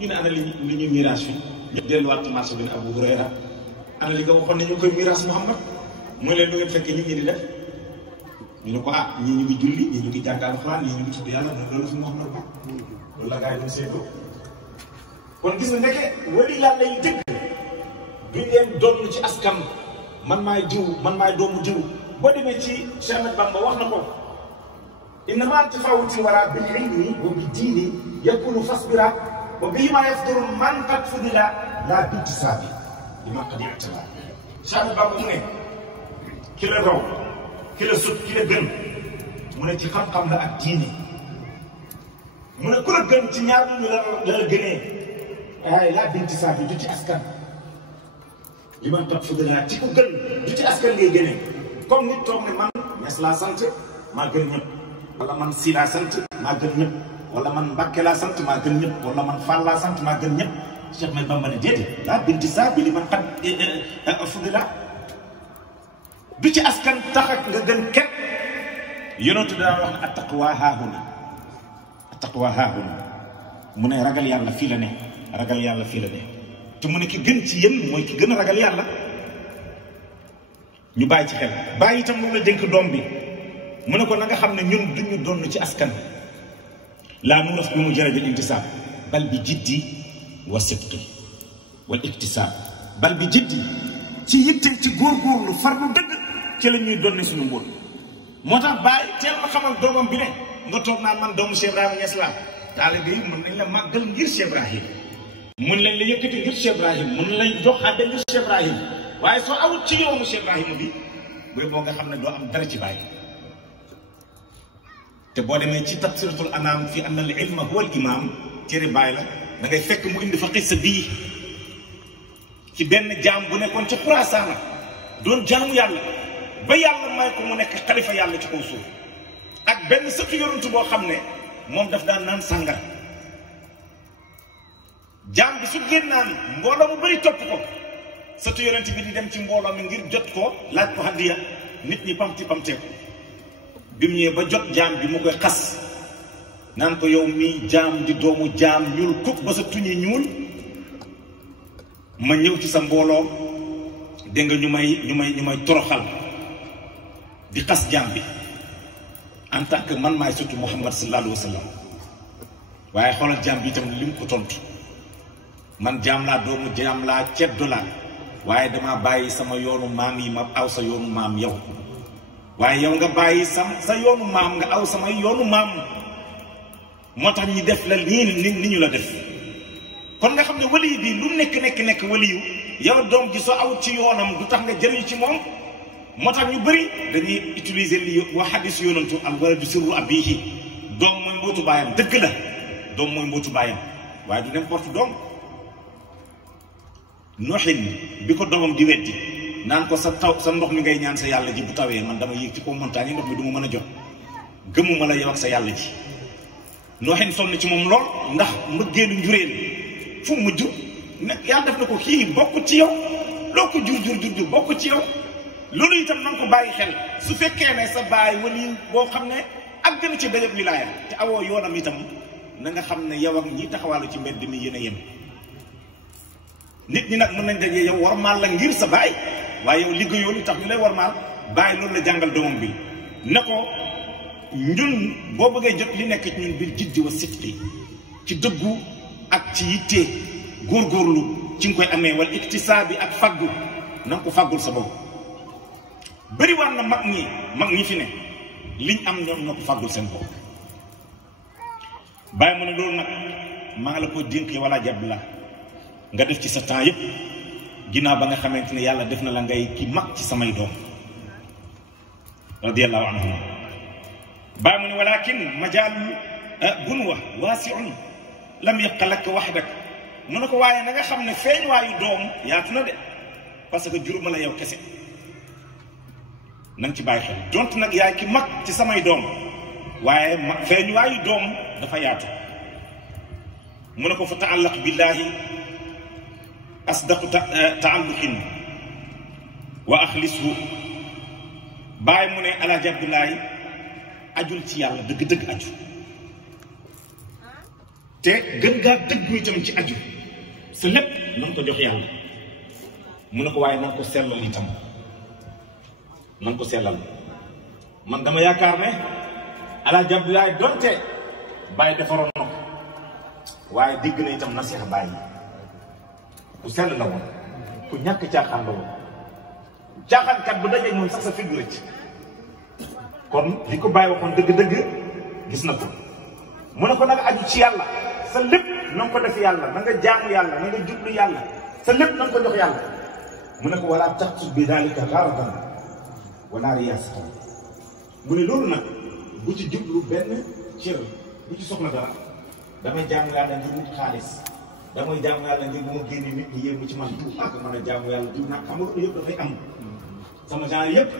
ñu ne ana li ñuy miiraas fi ñu delluwaat ci marché bi ne Abu Hurayra ana li nga waxoon ne ñu koy miiraas Muhammad mooy leen lu ngeen fekkee nit ñi di def ñu ne ko ñii ñu ngi julli ñii ñu ngi jàng alxuraan ñii ñu ngi tudd yàlla noonu loolu fi Muhammad ba loolu la gaa yi doon seetoo kon gis nga ndeke wali yàlla yi dëgg duñ leen doon ci askan man maay diw man maay doomu diw boo demee ci Cheikh Ahmed Bamba wax na ko innama tafawuti wara bil ilmi wa bi diini yakunu fasbira wa bima yafduru man qad fudila la bintisabi lima qad i'tala. Cheikh Ahmed Bamba mu ne ki la raw ki la sut ki la gën mu ne ci xam-xam la ak diine mu ne ku la gën ci ñaar ñu la gënee waaye la bintisabi du ci askan li man qad fudila ci ku gën du ci askan ngay gënee. comme nit toog ne man Ñas laa sant maa gën ñëpp wala man Si laa sant maa gën ñëpp wala man Mbàkke laa sant maa gën ñëpp wala man Fall laa sant maa gën ñëpp. Cheikh Ahmed Bamba ne déedéet laa binti saa bi li man xam fudila du ci askan tax ak nga gën kenn. yonentu daa wax ne attaqwa haahuna attaqwa haahuna mu ne ragal yàlla fii la ne ragal yàlla fii la ne te mu ne ki gën ci yéen mooy ki gën a ragal yàlla. ñu bàyyi ci xel bàyyi itam moom la dénk doom bi mu ne ko na nga xam ne ñun duñu doon ci askan laa nuras bi mu jërëjël intisaab bal bi jiddi wa sidqi wal iktisaab bal bi jiddi ci yitte ci góorgóorlu farlu dëgg ci la ñuy doon suñu mbóot. moo tax bàyyi teel ma xamal doomam bi ne nga toog naan man doomu Cheikh Ibrahima Niass laa taalibe yi mën nañ la màggal ngir Cheikh Ibrahim mun lañ la yëkkati ngir Cheikh Ibrahim mun lañ jox àdde ngir Cheikh Ibrahim waaye soo awut ci yoonu Cheikh Ibrahima bi booy boo nga xam ne doo am dara ci bàyyi. te boo demee ci tafsiratul anam fi anna al ilma huwa al imam cëri bàyyi la da ngay fekk mu indi fa xissa bii ci benn jaam bu nekkoon ci Xuraasaan doon jaamu yàlla ba yàlla may ko mu nekk xalifa yàlla ci kaw suuf ak benn sëtu yonantu boo xam ne moom daf daan naan sàngar jaam bi su génnaan mbooloo mu bëri topp ko sëtu yonent bi di dem ci mbooloo mi ngir jot ko laaj ko hadiya nit ñi pamti pamtee ko bi mu ñëwee ba jot jaam bi mu koy xas naan ko yow mii jaam di doomu jaam ñuul kuk ba sa tuñi ñuul ma ñëw ci sa mbooloo dégg nga ñu may toroxal di xas jaam bi en tant que man maay surtout Muhammad sallallahu alayhi wa sallam waaye xoolal jaam bi itam li mu ko tontu man jaam laa doomu jaam laa ceddo laa waaye dama bàyyi sama yoonu maam yi ma aw sa yoonu maam yow waaye yow nga bàyyi sa yoonu maam nga aw samay yoonu maam moo tax ñi def la nii ni ñu la def. kon nga xam ne waliyu bi lu nekk waliyu yow doom ji soo awut ci yoonam du tax nga jëriñu ci moom moo tax ñu bëri dañuy utiliser li wax xadis yoonantu al waladu sirru abihi doom mooy mbootu baayam dëgg la doom mooy mbootu baayam waaye du n'importe doom. Nuuhin bi ko doomam di weddi naan ko sa ndox mi ngay ñaan sa yàlla ji bu tawee man dama yéeg ci kaw montagne yi ndox mi du ma mën a jot gëmuma la yow ak sa yàlla ji. Nuuhin sonn ci moom lool ndax mbëggeelu njureel fu mu mujj ne yàlla def na ko kii bokk ci yow loo ko jur bokk ci yow. loolu itam na nga ko bàyyi xel su fekkee ne sa baay wali boo xam ne ak gën ci dajab wilaaya te awoo yoonam itam na nga xam ne yow ak ñi taxawaalu ci mbedd mi yéen a yem. nit ñi nag mën nañ daje yow warmaal la ngir sa baay waaye yow liggéeyoo li tax ñu lay warmaal baay loolu la jàngal doomam bi ne ko ñun boo bëggee jot li nekk ci ñun biir jiddi wa sidqi ci dëggu ak ci yitte góorgóorlu ci nga koy amee wala iktisaabi ak faggu na nga ko faggul sa bopp. bëri war na mag ñi fi ne liñ am ñoom ñoo ko faggul seen bopp. bàyyi mu ne loolu nag maa la ko dénk wala jàpp la nga def ci sa temps yëpp ginnaaw ba nga xamante ne yàlla def na la ngay ki mag ci samay doom radiyallahu anhum. bàyyi mu ne walakin majaalu bunwa waasiun lam yabqa laka waxdak mu ne ko waaye na nga xam ne feeñ waayu doom yaatu na de parce que juróoma la yow kese na nga ci bàyyi xel donte nag yaay ki mag ci samay doom waaye feeñ waayu doom dafa yaatu. mu ne ko fa taallaq billahi asdaqu taalluqin wa axlishu. bàyyi mu ne alaaji Abdoulaye ajul ci yàlla dëgg-dëgg aju te gën gaa dëggu itam ci aju sa lépp na nga ko jox yàlla. mu ne ko waaye na nga ko sellal itam na nga ko sellal. man dama yaakaar ne alaaji Abdoulaye donte bàyyi defaroon na ko waaye dégg na itam nasiha bàyyi ku sell la woon ku ñàkk caaxaan la woon. caaxaankat bu dajee moom sax sa figure ci kon li ko bàyyi waxoon dëgg-dëgg gis na ko mu ne ko na nga aju ci yàlla sa lépp na nga ko def yàlla na nga jaamu yàlla na nga jublu yàlla sa lépp na nga ko jox yàlla mu ne ko wala taqsud bi dalika garadan wala riyaasatan mu ne loolu nag bu ci jublu benn cër bu ci soxla dara damay jaamu yàlla ngir wut xaalis damay jaamu yàlla ngir bu ma génne nit ñi yéemu ci man tout ak mën a jaamu yàlla tout nag xam nga loolu yëpp dafay am sama genre yëpp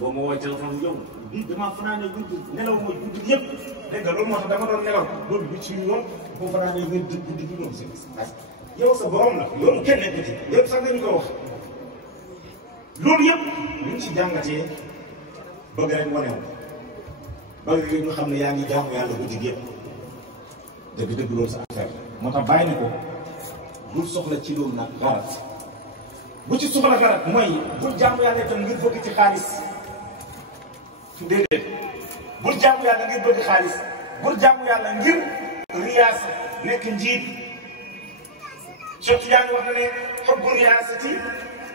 boo ma woowee téléphone yow bii damaa fanaane guddi nelaw ma guddi yëpp dégg nga loolu moo tax dama doon nelaw loolu bi ci yoon boo fanaane guddi bi loolu c'est yow sa borom la loolu kenn nekk ci yëpp sax nga ñu ko wax loolu yëpp ñu ci jàngatee bëgg rek wanew bëgg rek ñu xam ne yaa ngi jaamu yàlla guddi gi yëpp dëgg-dëgg loolu sa affaire moo tax bàyyi na ko bul soxla ci loolu nag dara bu ci soxla dara mooy bul jaamu yàlla itam ngir bëgg ci xaalis déedéet bul jaamu yàlla ngir bëgg xaalis bul jaamu yàlla ngir riyaasa nekk njiit Cheikh Tidiane wax na ne xubbu riyaasati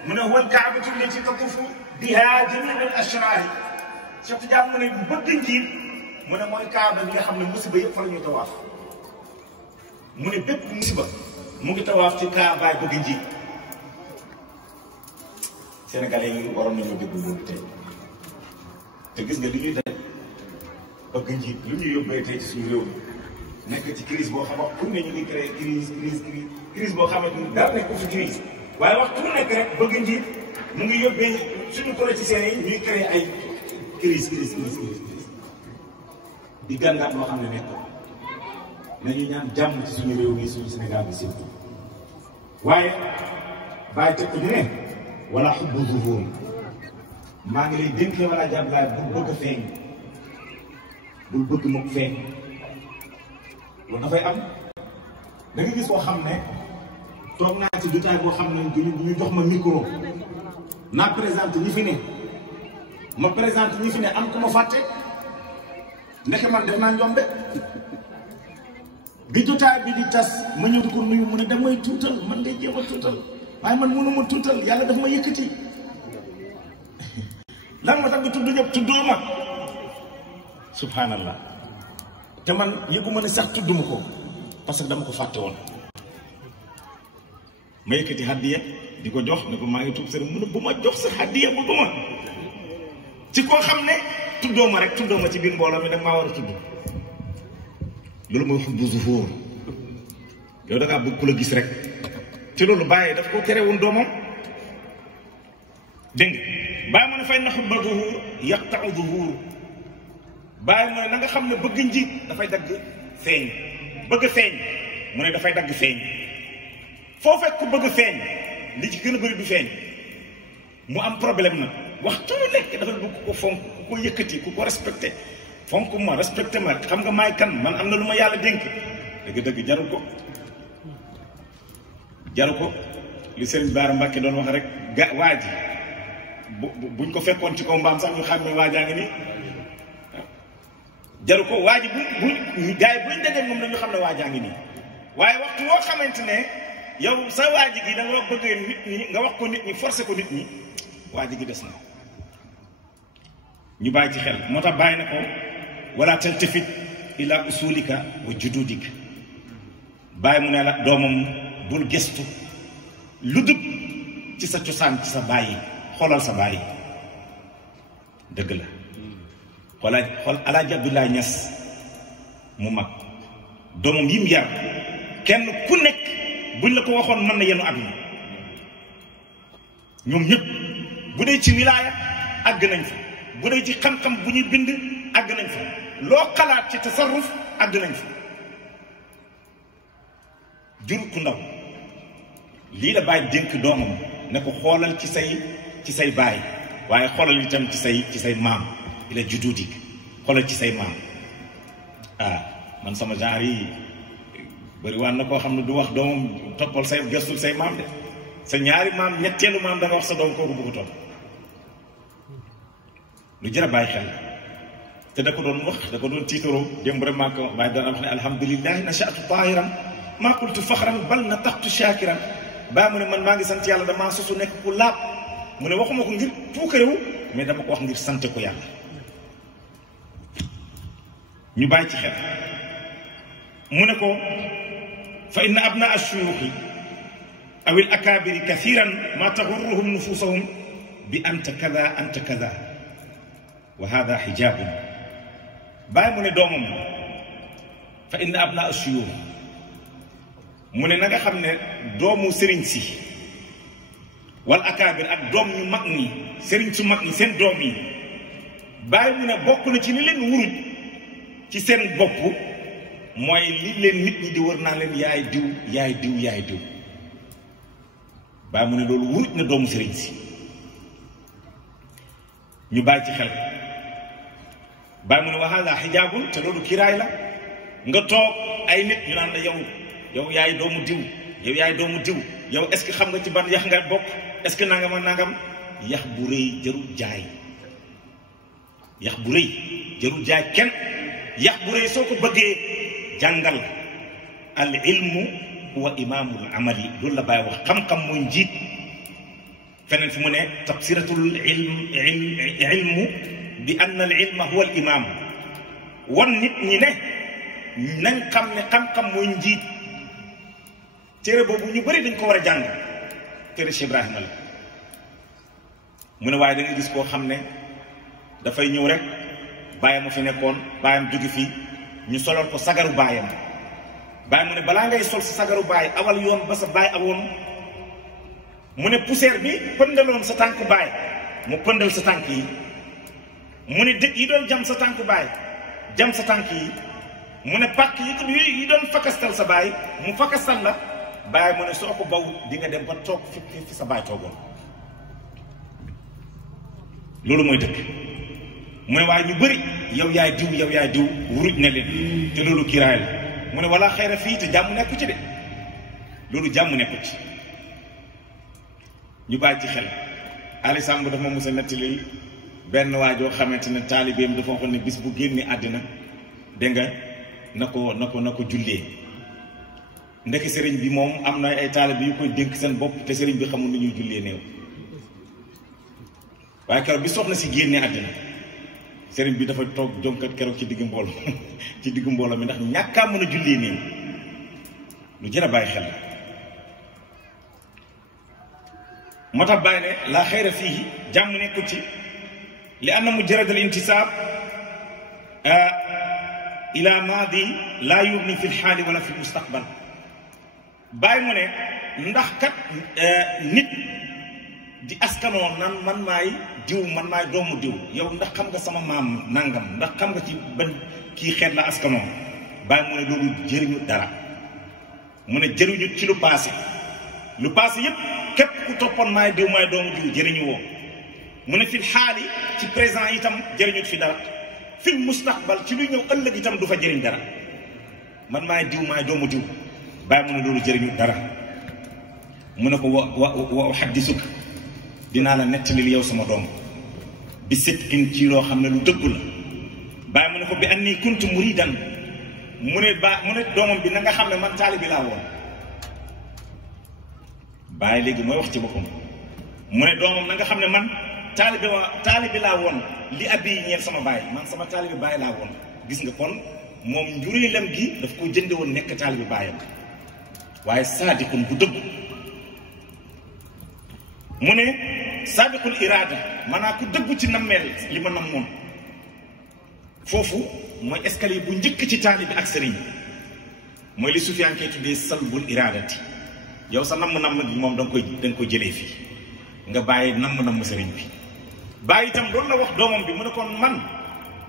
mu ne huwa al-kaabatu allati tatuufu bihaa jamii'u al-ashraari Cheikh Tidiane mu ne bëgg njiit mu ne mooy kaaba bi nga xam ne musiba yëpp fa la ñuy tawaaf mu ne bépp musiba mu ngi tawaaf ci kaabaay bëgg njiit Sénégalais yi waroon nañoo déglu loolu tey te gis nga li ñuy def bëgg njiit lu ñuy yóbbee tey ci suñu réew mi nekk ci crise boo xam wax pour ne ñu ngi créé crise boo xamante ni dara nekk fi crise waaye wax pour nekk rek bëgg njiit mu ngi yóbbee suñu politiciens yi ñuy créé ay crise di gàngaat loo xam ne nekk nañu ñaan jàmm ci suñu réew mi suñu Sénégal bi surtout waaye bàyyi teg ko ñu ne wala xubbu zuhur maa ngi lay dénkee wala jàmblaay bul bëgg a feeñ bul bëgg moom feeñ loolu dafay am da nga gis koo xam ne toog naa ci jotaay boo xam ne ñu jox ma micro naa présenté ñi fi ne ma présenté ñi fi ne am ku ma fàtte ndeke man def naa njombe bi jotaay bi di tas ma ñëw di ko nuyu mu ne damay tuutal man day jéem a tuutal waaye man mënuma tuutal yàlla daf ma yëkkati lan ma tax nga tudd ñëpp tuddoo ma subhanallah te man yëguma ne sax tudduma ko parce que dama ko fàtte woon ma yëkkati hadiya di ko jox ne ko maa ngi tuub sëriñ mu ne bu ma jox sa hadiya bu ma ci koo xam ne tuddoo ma rek tuddoo ma ci biir mbooloo mi da maa war a tudd loolu mooy xubbu zuhur yow da ngaa bëgg ku la gis rek te loolu bàyyi daf ko tere woon doomam dégg nga bàyyi mu ne fay na xubba zuhur yaqta'u zuhur bàyyi mu ne na nga xam ne bëgg njiit dafay dagg feeñ bëgg feeñ mu ne dafay dagg feeñ foo fekk ku bëgg feeñ li ci gën a bëri du feeñ mu am problème nag waxtu nekk dafa bëgg ku ko fonk ku ko yëkkati ku ko respecté fonk ma respecté ma xam nga maay kan man am na lu ma yàlla dénk dëgg-dëgg jaru ko li Serigne Bara Mbacké doon wax rek waa ji buñ ko fekkoon ci kaw mbaam sax ñu xam ne waajaa ngi nii jaru ko waa ji buñ gars yi buñ dajee moom dañu xam ne waajaa ngi nii waaye waxtu woo xamante ne yow sa waa ji gi da nga bëgg nit ñi nga wax ko nit ñi forcé ko nit ñi waa ji gi des na ñu bàyyi ci xel moo tax bàyyi na ko wala taltafit ila usulika wa jududika bàyyi mu ne la doomam bul gestu lu dul ci sa cosaan ci sa bàyyi xoolal sa bàyyi dëgg la xool Alaaji Abdoulaye Niass mu mag doomam yi mu yar kenn ku nekk buñ la ko waxoon mën na yenu àdduna ñoom ñëpp bu dee ci wilaaya àgg nañ fa bu dee ci xam-xam bu ñuy bind àgg nañ fa loo xalaat ci tasarruf àgg nañ fa jur ku ndaw lii la bàyyi dénk doomam ne ko xoolal ci say baay waaye xoolal itam ci say maam ila jududik xoolal ci say maam man sama genre yi bëri waan na koo xam ne du wax doomam toppal say gëstul say maam de sa ñaari maam ñetteelu maam da nga wax sa doom kooku bëgg topp lu jar a bàyyi xel te da ko doon wax da ko doon tiitaroo démb vraiment ko bàyyi daan wax ne alhamdulillahi nachatu tahiran maa qultu faxran bal nataqtu shakiran baa mu ne man maa ngi sant yàlla damaa sosu nekk ku laab mu ne waxuma ko ngir puukarewu mais dama ko wax ngir sante ko yàlla ñu bàyyi ci xel mu ne ko fa inna abna ashuyuxi aw al akabiri kathiran ma taxurruhum nufusahum bi anta kada wa hada xijaabun bàyyi mu ne doomam fa inna abna ashuyuux mu ne na nga xam ne doomu sëriñ si wal akaabir ak doom ñu mag ñi sëriñ su mag ñi seen doom yi bàyyi mu ne bokk na ci li leen wuruj ci seen bopp mooy li leen nit ñi di wër naa leen yaay diw yaay diw yaay diw bàyyi mu ne loolu wuruj na doomu sëriñ si ñu bàyyi ci xel bàyyi mu ne wa hada xijaabun te loolu kiraay la nga toog ay nit ñu naan la yow yaay doomu diw yow yaay doomu diw yow est-ce que xam nga ci ban yax nga bokk est-ce que nangam ak nangam yax bu rëy jarul jaay yax bu rëy jarul jaay kenn yax bu rëy soo ko bëggee jàngal al ilmu huwa imaamul amali loolu la bàyyi wax xam-xam mooy njiit feneen fi mu ne tabsiratul ilmu bi anna al ilma huwa al imaam wan nit ñi ne nañ xam ne xam-xam mooy njiit téere boobu ñu bëri dañ ko war a jàng téere Cheikh Ibrahima la mu ne waaye da nga gis koo xam ne dafay ñëw rek bàyyam a fi nekkoon bàyyam jóge fii ñu solal ko sagaru bàyyam bàyyi mu ne balaa ngay sol sa sagaru bàyyi awal yoon ba sa bàyyi awoon mu ne poussière bi pëndaloon sa tànk bàyyi mu pëndal sa tànk yi mu ne dëkk yi doon jam sa tànk bàyyi jam sa tànk yi mu ne pàkk yi doon fakastal sa bàyyi mu fakastal la bàyyi mu ne soo ko baw di nga dem ba toog fi sa bàyyi toogoon loolu mooy dëkk mu ne waaye ñu bëri yow yaay diw wuruj na leen te loolu kiraay la mu ne wala xayra fii te jàmm nekku ci de loolu jàmm nekku ci ñu bàyyi ci xel Ali Samb dafa ma mos a nettali benn waajoo xamante ne taalibeem dafa waxoon ne bis bu génne àddina dégg nga na ko jullee ndekki sëriñ bi moom am na ay taalibe yu koy dénk seen bopp te sëriñ bi xamul ni ñuy jullee néew waaye keroog bi soxna si génne àddina sëriñ bi dafa toog jonkat keroog ci diggu mbooloo mi ndax ñàkkaa mën a jullee néew lu jar a bàyyi xel moo tax bàyyi ne la xayra fii jàmm nekkul ci li anna mujarrad al intisaab ila maadi laa yugni fi lxaali wala fi lmustaqbal bàyyi mu ne ndax kat nit di askanoo nan man maay diw man maay doomu diw yow ndax xam nga sama maam nangam ndax xam nga ci ban kii xeet la askanoo bàyyi mu ne loolu jëriñu dara mu ne jëriñu ci lu passé yépp képp ku toppoon maay diw maay doomu diw jëriñu woo mu ne fi xaali ci présent itam jëriñut fi dara fil mustaqbal ci lu ñëw ëllëg itam du fa jëriñ dara man maay diw maay doomu diw bàyyi mu ne loolu jëriñu dara mu ne ko wa uhaddisuka dinaa la nettalil yow sama doom bi sidqin ci loo xam ne lu dëggu la bàyyi mu ne ko bi anni kuntu muridan mu ne doomam bi na nga xam ne man taalibi laa woon bàyyi léegi mooy wax ci boppam mu ne doomam na nga xam ne man taalibi laa woon li abi ñeel sama baay man sama taalibi baay laa woon gis nga kon moom njureelam gi daf ko jënde woon nekk taalibi baayam waaye saadiqun bu dëgg mu ne saadiqul iraada maanaam ku dëggu ci nammeel li ma nammoon foofu mooy escalier bu njëkk ci taalibi ak sëriñ mooy li Sufyaan koy tuddee salbul iraadati yow sa namm-namm gi moom da nga koy jëlee fii nga bàyyi namm-namm sëriñ bi bàyyi itam doon la wax doomam bi mu ne kon man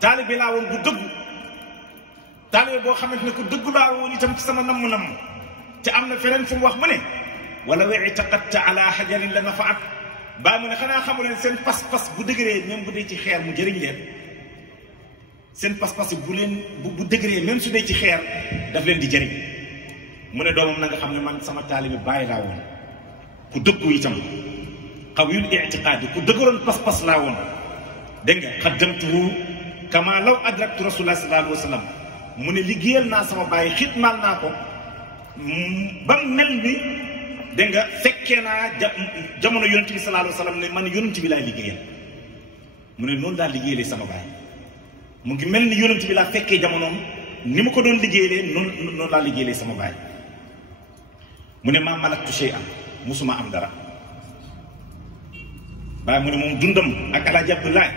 taalibe laa woon bu dëggu taalibe boo xamante ne ku dëggu laa woon itam ci sama namm-namm te am na feneen fu mu wax mu ne wala wa itaqadta ala hajarin la nafaat baa mu ne xanaa xamu leen seen pas-pas bu dëgëree même bu dee ci xeer mu jëriñ leen seen pas-pas bu dëgëree même su dee ci xeer daf leen di jëriñ mu ne doomam na nga xam ne man sama taalibe bàyyi laa woon ku dëggu itam qawiyul i'tiqaadi ku dëgëroon pas-pas laa woon dégg nga xaddamtuhu kama law adraktu rasulullah sallallahu alayhi wa sallam mu ne liggéeyal naa sama bàyyi xitmaal naa ko ba mel ni dégg nga fekkee naa jamono yonent bi sallallahu alayhi wa sallam ne man yonent bi laay liggéeyal mu ne noonu daal liggéeyalee sama bàyyi mu ngi mel ni yonent bi laa fekkee jamonoom ni ma ko doon liggéeyee noonu laa liggéeyee sama baay mu ne maa malaktu shay'an musuma am dara baay mu ne moom dundam ak Alaaji Abdoulaye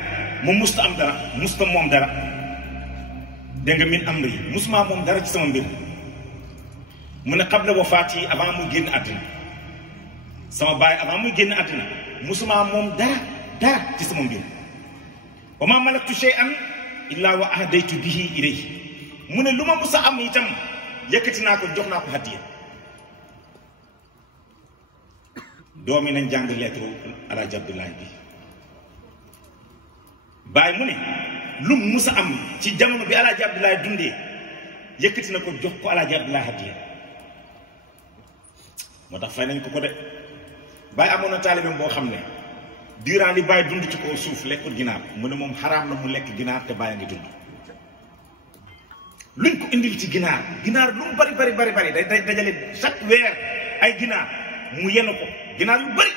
moom musta am dara musta moom dara dégg nga min am ri musuma moom dara ci sama mbir mu ne qabla wafaati avant muy génn àddina sama baay avant muy génn àddina musuma moom dara ci sama mbir wa maa malaktu shay'an illaa wa ahdaytu bihi ilayhi mu ne lu ma musa am itam yëkkati naa ko jox naa ko hadiya doom yi nañ jàng lettre Alaaji Abdoulaye bi baay mu ne lu mu musa am ci jamono bi Alaaji Abdoulaye dundee yëkkati na ko jox ko Alaaji Abdoulaye hadiya moo tax fay nañ ko de baay amoon na taalibeem boo xam ne durant li baay dund ci kaw suuf lekkul ginaar mu ne moom xaraam na mu lekk ginaar te baay a ngi dund luñ ko indil ci ginaar lu mu bari day dajale chaque weer ay ginaar mu yenu ko ginaar yu bari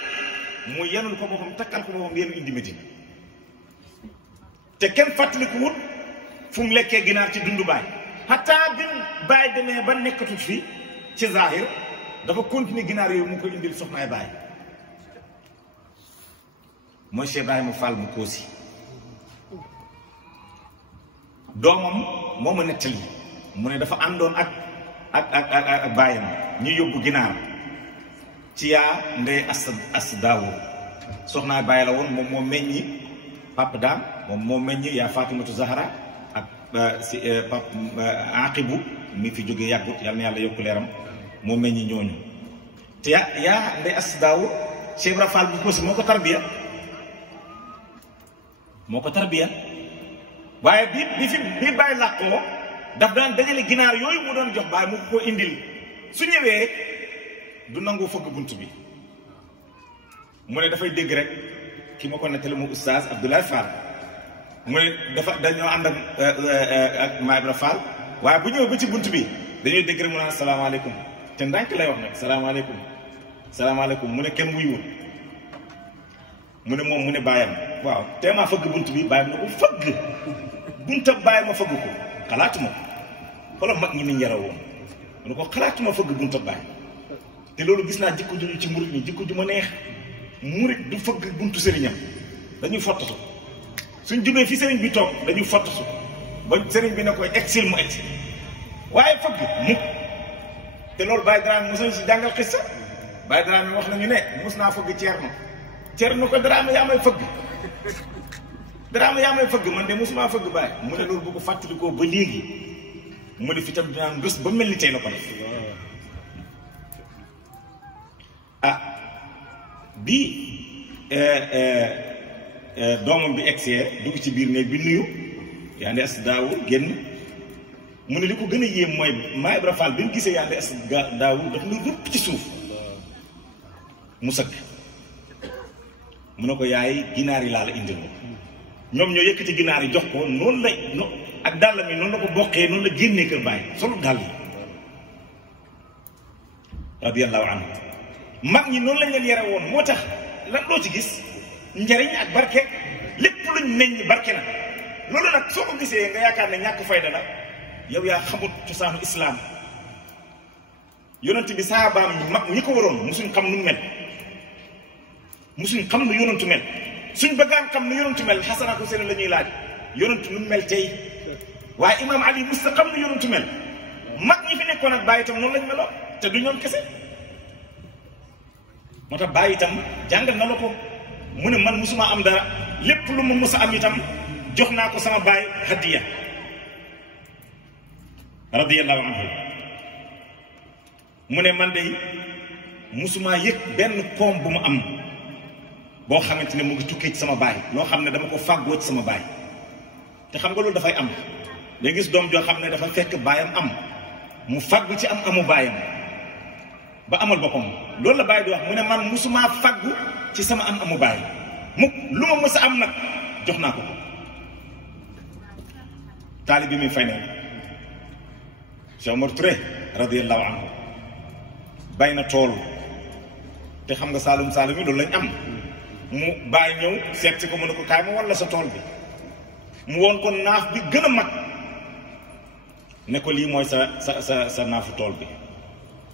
mu yenul ko boppam takkal ko boppam yenu indi Medina te kenn fàttaliku wut fu mu lekkee ginaar ci dundu baay xataa bi baay demee ba nekkatut fi ci zahir dafa continuer ginaar yooyu mu ko indil soxnaay baay mooy Cheikh Ibrahima Fall mu Koosi doomam moo ma nettali mu ne dafa àndoon ak baayam ñu yóbbu ginaar ci yaa ndey as daawo soxnaa baay la woon moom moo meññi Papa Daam moom moo meññi yaa Fatimatu Zahra ak si Pap Aqibu mi fi jóge yàggut yal na yàlla yokku leeram moo meññi ñooñu te yaa ndey as daawo Cheikh Ibrahima Fall mu Koosi moo ko tarbiya waaye bi bàyyi làqoo daf daan dajale ginaar yooyu mu doon jox baay mu ko indil su ñëwee du nangoo fëgg bunt bi mu ne dafay dégg rek ki ma ko nettali mu oustaz Abdoulaye Fall mu ne dañoo ànd ak Ma Ibra Fall waaye bu ñëwee ba ci bunt bi dañuy dégg rek mu naan salaamaaleykum te ndànk lay wax nag salaamaaleykum mu ne kenn wuyuwul mu ne moom mu ne bàyyam waaw teemaa fëgg bunt bi bàyyam na ko fëgg bunta bàyyi ma fëgg ko xalaatuma ko xoolal mag ñi niñ yara woon mu ne ko xalaatuma fëgg bunta bàyyi te loolu gis naa jikko ju ci murit ñi jikko ju ma neex murit du fëgg buntu sëriñam dañuy fottatu suñ jubee fi sëriñ bi toog dañuy fottatu ba sëriñ bi ne koy exil mu exil waaye fëgg mu te loolu Baye Dramé mosoñ si jàngal xissa Baye Dramé wax nañu ne mos naa fëgg Ceerno ko Dramé yaa may fëgg man de mosuma fëgg Baye mu ne loolu bu ko fàttalikoo ba léegi mu ne fi tam dinaa ngës ba mel ni tey la ko def bi doomam bi egsee dugg ci biir néeg bi nuyu yaa ngi as daawur génn mu ne li ko gën a yéem mooy Ma Ibra Fall bi mu gisee yaa ngi as daawur daf muy rupp ci suuf mu sëgg mu ne ko yaay ginaar yi laa la indil ñoom ñoo yëkkati ginaar yi jox ko noonu lay ak dàll mi noonu la ko boqee noonu la génnee kër Baay solu dàll yi radiyallahu anhu mag ñi noonu lañ leen yare woon moo tax lan loo ci gis njariñ ak barke lépp luñ meññ barke na loolu nag soo ko gisee nga yaakaar ne ñàkk fayda la yow yaa xamut cosaanu islaam yonent bi saabaam ñi mag ñi ko waroon musuñ xam nu mel musuñ xam nu yonentu mel suñ bëggaan xam nu yonentu mel Xasan ak Useynu la ñuy laaj yonentu nu mel tey waaye imaam Ali musta xam nu yonentu mel mag ñi fi nekkoon ak bàyyi itam noonu lañ meloo te du ñoom kese moo tax bàyyi itam jàngal na la ko mu ne man musuma am dara lépp lu ma musa am itam jox naa ko sama baay hadiya radiyallahu anhu mu ne man de musuma yëg benn koom bu mu am boo xamante ne mu ngi tukkee ci sama baay loo xam ne dama ko fàggoo ci sama baay te xam nga loolu dafay am day gis doom joo xam ne dafa fekk baayam am mu fàggu ci amu baayam ba amal boppam loolu la baay di wax mu ne man musuma fàggu ci sama amu baay mukk lu ma mës a am nag jox naa ko taalib bi muy fay ne Cheikh Omar Touré radiyallahu anhu bay na tool te xam nga saalum yi loolu lañ am mu bàyyi ñëw seet si ko mu ne ko kaay ma walla sa tool bi mu woon ko naaf bi gën a mag ne ko lii mooy sa naafu tool bi.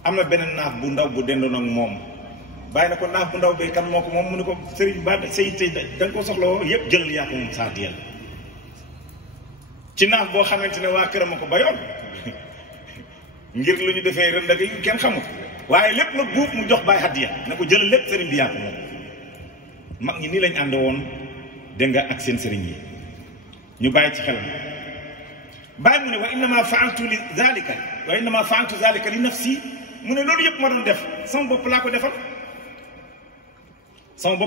am na beneen naaf bu ndaw bu dendoon ak moom bàyyi na ko naaf bu ndaw bi kan moo ko moom mu ne ko sëriñ ba say tey da nga ko soxla woo yëpp jëlal yaa ko moom saa diyal ci naaf boo xamante ne waa këram a ko bayoon ngir lu ñu defee rënd ak kenn xamut waaye lépp la buub mu jox bàyyi hadiya ne ko jëlal lépp sëriñ bi yaa ko moom. mag ñi nii lañ ànd woon dégg nga ak seen sëriñ yi ñu bàyyi ci xelam bàyyi mu ne wa innama faaltu li zalika wa innama faaltu zalika li nafsi mu ne loolu yëpp ma doon def sama bopp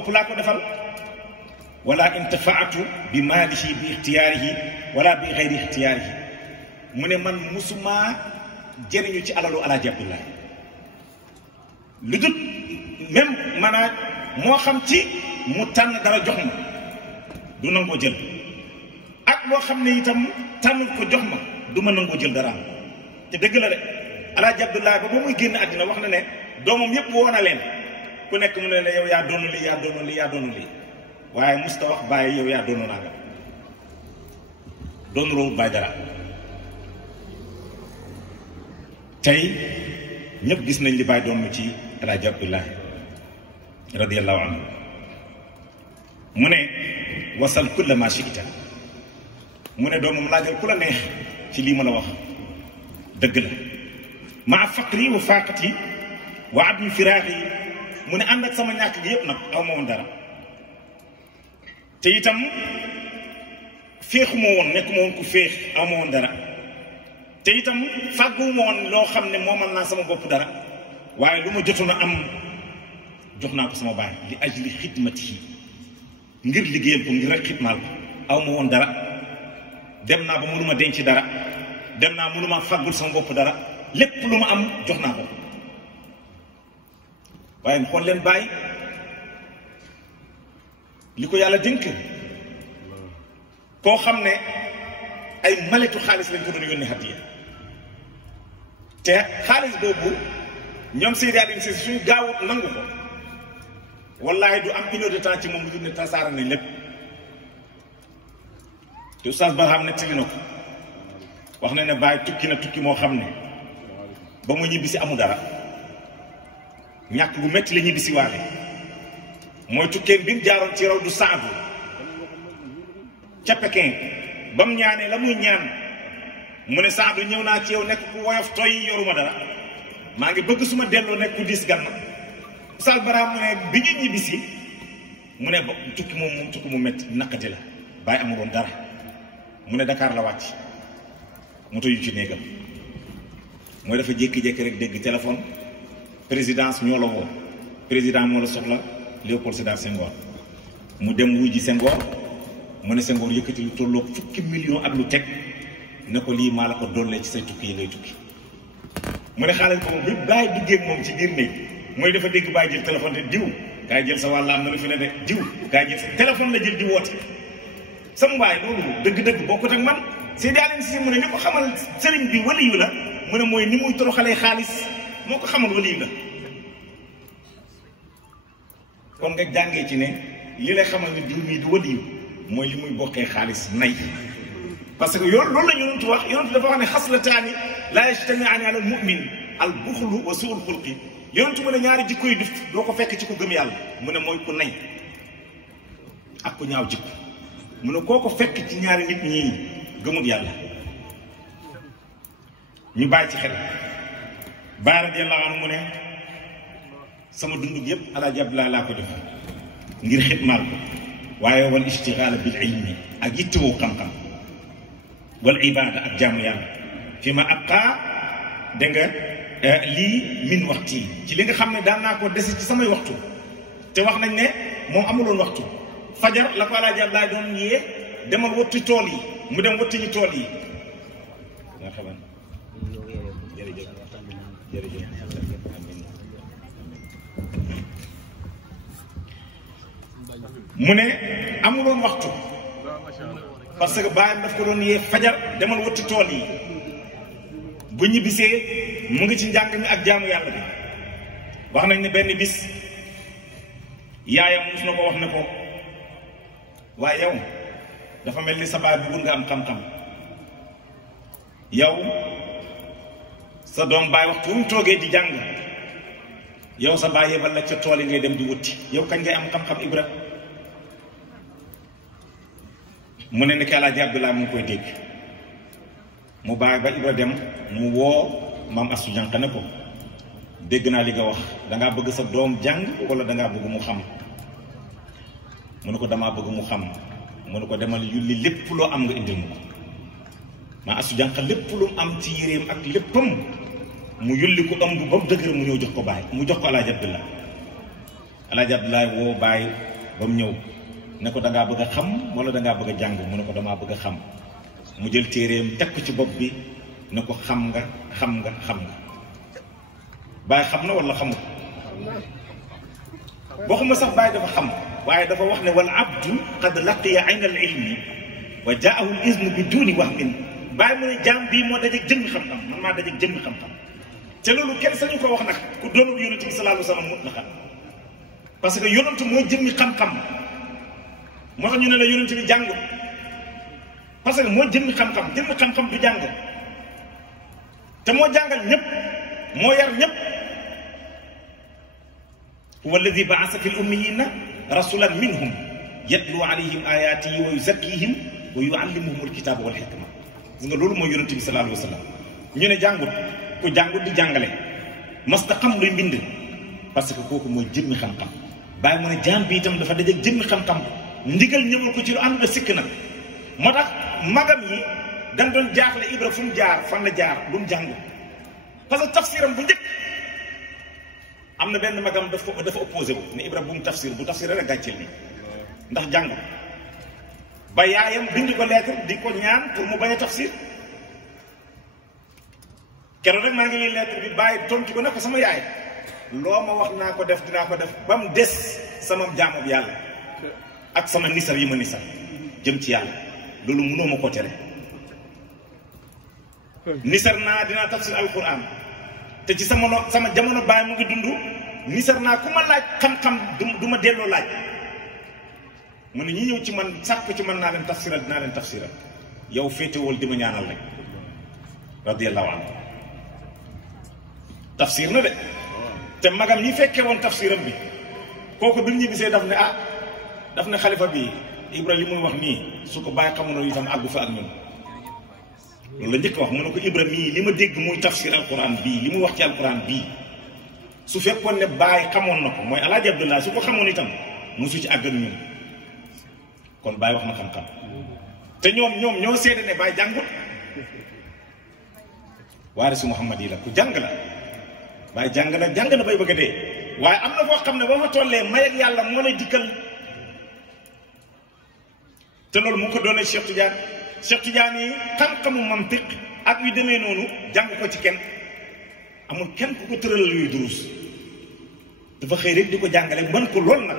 laa ko defal wala intafaatu bi maalihi bi ixtiyaarihi wala bi xeyri ixtiyaarihi mu ne man musuma jëriñu ci alalu Alaaji Abdoulaye lu dut même maanaam moo xam ci mu tànn dara jox ma du nangoo jël ak loo xam ne itam tànn ko jox ma du ma nangoo jël dara te dëgg la de Alaaji Abdoulaye ba muy génn àddina wax na ne doomam yépp woo na leen ku nekk mu ne la yow yaa doonu lii yaa doonu lii yaa doonu lii waaye musta wax bàyyi yow yaa doonu naa nga doonu loolu bàyyi dara tey ñëpp gis nañ li bàyyi doon ci Alaaji Abdoulaye radiyallahu anhu mu ne wasal kulla ma shi'ta mu ne doomam laajal ku la neex ci lii ma la wax dëgg la maa faqri wa faaqati wa admi firaaxi mu ne ànd ak sama ñàkk gi yëpp nag aw ma woon dara te itam féexuma woon nekkuma woon ku féex aw ma woon dara te itam fàgguwuma woon loo xam ne moomal naa sama bopp dara waaye lu ma jotoon a am jox naa ko sama baay li ajli xidmatihi ngir liggéeyal ko ngir rek xidmaal ko aw ma woon dara dem naa ba mënuma denc dara dem naa mënuma fàggul sama bopp dara lépp lu ma am jox naa ko waaye xool leen bàyyi li ko yàlla dénk koo xam ne ay maletu xaalis lañ ko doon yónnee hadiya te xaalis boobu ñoom Seydi Aliou Cissé suñu gaawut nangu ko wallaay du am une heure de temps ci moom lu dul ne tasaara nañ lépp te Oustaz Barham nettali na ko wax na ne bàyyi tukki na tukki moo xam ne ba mu ñibbisi amu dara ñàkk gu metti la ñibbisi waale mooy tukkeen bi mu jaaroon ci raw du Saadu ca Pékin ba mu ñaanee la muy ñaan mu ne Saadu ñëw naa ci yow nekk ku woyof toy yoruma dara maa ngi bëgg suma delloo nekk ku diis gan Oustaz Barham mu ne bi ñu ñibbisi mu ne ba tukki moom tukki mu metti naqati la bàyyi amul woon dara mu ne Dakar la wàcc moto yu ci néegam mooy dafa jékki-jékki rek dégg téléphone présidence ñoo la woo président moo la soxla Léopold Sédar Senghor mu dem wuy ji Senghor mu ne Senghor yëkkati lu tolloo fukki million ak lu teg ne ko lii maa la ko dollee ci say tukki yi ngay tukki mu ne xaaral ko moom bi bàyyi duggee ak moom ci biir néeg mooy dafa dégg bàyyi jël téléphone te diw kaay jël sa wàll am na lu fi ne de diw kaay jël sa téléphone la jël di woote sama waay loolu dëgg-dëgg bokkut ak man Seydi Aliou Cissé mu ne ni ko xamal sëriñ bi waliyu la mu ne mooy ni muy toroxalee xaalis moo ko xamal waliyu la kon nga jàngee ci ne li lay xamal ne diw mii du waliyu mooy li muy bokkee xaalis nay parce que yoon loolu la yonentu wax yonentu dafa wax ne xaslataani laa yajtamiaani ala al mumin al buxlu wa suul xulqi yonentu mu ne ñaari jikko yi doo ko fekk ci ku gëm yàlla mu ne mooy ku nay ak ku ñaaw jikko mu ne koo ko fekk ci ñaari nit ñii gëmut yàlla ñu bàyyi ci xel Baay radiyallahu anhu mu ne sama dund yëpp Alaaji Abdoulaye laa ko def ngir xidmaal ko waaye wal ishtigaal bil ilmi ak yittewoo xam-xam wal ibaada ak jaamu yàlla fi ma abqaa da nga lii min waxti ci li nga xam ne daan naa ko dese ci samay waxtu te wax nañ ne moom amuloon waxtu fajar la ko Alaaji Abdoulaye doon yee demal wëtti tool yi mu dem wëtti ñu tool yi mu ne amuloon waxtu parce que baayam daf ko doon yee fajar demal wëtti tool yi bu ñibbisee mu ngi ci njàng mi ak jaamu yàlla bi wax nañ ne benn bis yaayam mus na ko wax ne ko waaye yow dafa mel ni sa baay bëggul nga am xam-xam yow sa doom baay waxtu mu toogee di jàng yow sa baay yebal la ca tool yi ngay dem di wutti yow kañ ngay am xam-xam Ibra mu ne nekk Alaaji Abdoulaye mu ngi koy dégg mu bàyyi ba Ibra dem mu woo maam Astu Jànq ne ko dégg naa li nga wax dangaa bëgg sa doom jàng wala dangaa bëgg mu xam mu ne ko damaa bëgg mu xam mu ne ko demal yulli lépp loo am nga indil ma ko maa Astu Jànq lépp lu am ci yéreem ak léppam mu yulli ko ëmb ba mu dëgër mu ñëw jox ko baay mu jox ko Alaaji Abdoulaye Alaaji Abdoulaye woo baay ba mu ñëw ne ko dangaa bëgg a xam wala dangaa bëgg a jàng mu ne ko damaa bëgg a xam mu jël téeréem teg ko ci bopp bi ne ko xam nga baay xam na wala xamul waxuma sax baay dafa xam waaye dafa wax ne wal abdu qad laqiya ayna al ilmi wa jaahu al iznu bi duni wahmin baay mu ne jaam bii moo dajeeg jëmmi xam-xam man maa dajeeg jëmmi xam-xam te loolu kenn sañu ko wax nag ku doonul yonent bi sallallahu alayhi wa sallam mutlaqan parce que yonent mooy jëmmi xam-xam moo tax ñu ne la yonent bi jàngul parce que moo jëmmi xam-xam du jàng te moo jàngal ñëpp moo yar ñëpp huwa alladi baasa fi l ummiyina rasulan minhum yatlu alayhim ayatihi wa yuzakkihim wa yuallimuhum alkitaba wal hikma gis nga loolu mooy yonent bi sallallahu alayhi wa sallam ñu ne jàngut ku jàngut di jàngale mas ta xam luy mbind parce que kooku mooy jëmmi xam-xam bàyyi mu ne jaam bi itam dafa dajeeg jëmmi xam-xam ndigal ñëwal ko ci lu ànd sikk nag moo tax magam yi dañ doon jaaxle Ibra fu mu jaar fan la jaar lu mu jàng parce que tafsiram bu njëkk am na benn magam dafa opposé wu ne Ibra bu mu tafsir rek gàcceel ni ndax jàng ba yaayam bind ko lettre di ko ñaan pour mu bañ a tafsir keroog rek maa ngi lay lettre bi bàyyi tontu ko ne ko sama yaay loo ma wax naa ko def dinaa ko def ba mu des sama jaamu yàlla ak sama nisar yi ma nisar jëm ci yàlla loolu mënoo ma ko tere nisar naa dinaa tafsir alquran te ci sama jamono baay mu ngi dund nisar naa ku ma laaj xam-xam du ma delloo laaj mu ne ñi ñëw ci man sàkku ci man naa leen tafsiral dinaa leen tafsiral yow féetewul di ma ñaanal rek radiyallahu anhu tafsir na de te magam ñi fekkee woon tafsiram bi kooku bi mu ñibbisee daf ne xalifa bi Ibra li muy wax nii su ko bàyyi xamuno itam àggu fa ak ñun loolu la njëkk wax mu ne ko Ibra mii li ma dégg muy tafsir alquran bii li muy wax ci alquran bii su fekkoon ne bàyyi xamoon na ko mooy Alaaji Abdoulaye su ko xamoon itam mosu ci àgg ak ñun kon bàyyi wax na xam-xam te ñoom ñoo seede ne bàyyi jàngut waarisu Muhammad yi la ku jàng la bàyyi jàng na bay bëgg a dee waaye am na foo xam ne boo fa tollee may ak yàlla moo lay dikkal te loolu mu ngi ko doonee Cheikh Tidiane yi xam-xamu mantiq ak yu demee noonu jàng ko ci kenn amul kenn ku ko tëralal yuy durus dafa xëy rek di ko jàngale mën ko lool nag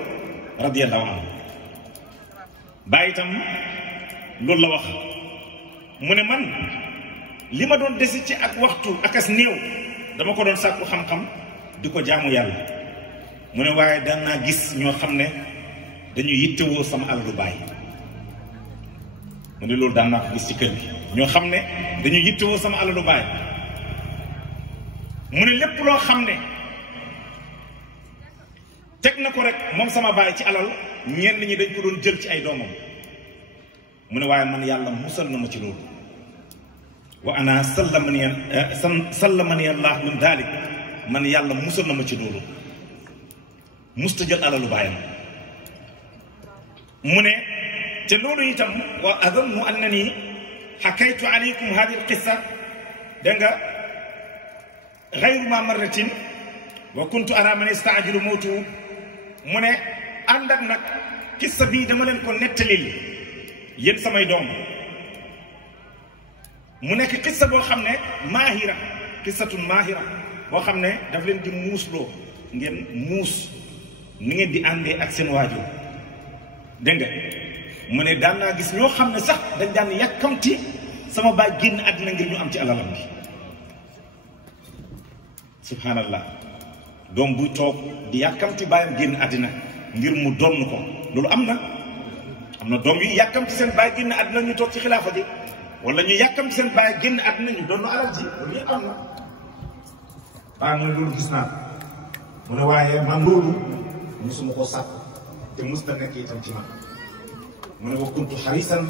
radiyallahu anhu bàyyi itam loolu la wax mu ne man li ma doon desi ci ak waxtu ak as néew dama ko doon sàkku xam-xam di ko jaamu yàlla mu ne waaye daan naa gis ñoo xam ne dañuy yittewoo sama alalu baay mu ne loolu daan naa ko gis ci kër gi ñoo xam ne dañuy yittewoo sama alalu baay mu ne lépp loo xam ne teg na ko rek moom sama baay ci alal ñenn ñi dañ ko doon jël ci ay doomam mu ne waaye man yàlla musal na ma ci loolu wa ana sallamani allah min dalik man yàlla musal na ma ci loolu musta jël alalu baayam mu ne te loolu itam wa azannu annani xakaytu alaykum hadihi alqissa dégg nga gayru ma marratin wa kuntu ara man yastaajilu mawtu mu ne ànd ak nag qissa bii dama leen ko nettalil yéen samay doom mu nekk qissa boo xam ne maahira qissatun maahira boo xam ne daf leen di muusloo ngeen muus ni ngeen di àndee ak seen waajur dégg nga mu ne daan naa gis ñoo xam ne sax dañ daan yàkkamti sama baay génn àddina ngir ñu am ci alalam bi subhanallah doom buy toog di yàkkamti baayam génn àddina ngir mu donn ko loolu am am na doom yi yàkkam ci seen baay génn àdduna ñu toog ci xilaafa ji wala ñu yàkkam ci seen baay génn àdduna ñu doon alal ji loolu yëpp am na. waaye mu ne loolu gis naa mu ne waaye man loolu musuma ko sàkk te mus na nekk itam ci man mu ne wa kuntu xarisan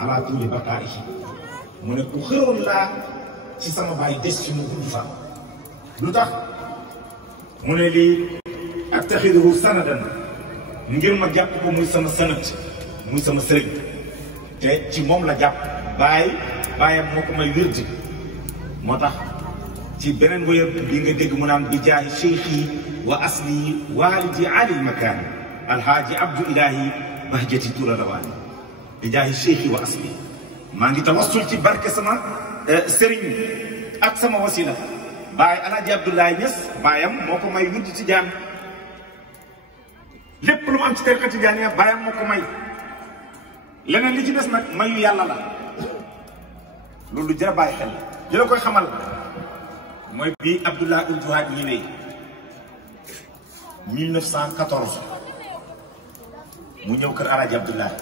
ala tuuli baqaa'ihi mu ne ku xëroon laa ci sama baay des ci mu gudd fa lu tax mu ne lii attaxiduhu sanadan ngir ma jàpp ko muy sama sanat muy sama sëriñ te ci moom la jàpp baayam moo ko may wérdi moo tax ci beneen wéyam bi nga dégg mu naan bi jaahi cheikhi wa asli walidi alil makaan alhaaji abdu ilahi bahjati tuula rawaani bi jaahi cheikhi wa asli maa ngi tawassul ci barke sama sëriñ ak sama wasila baay alaaji Abdoulaye Niass baayam moo ko may wurdi tijaan lépp lu mu am ci tariqa tijaaniya baayam moo ko may leneen li ci des nag mayu yàlla la loolu jërë bàyyi xel jërë koy xamal mooy bii Abdoulaye Ould Touhaj ñi ne 1914 mu ñëw kër alaaji Abdoulaye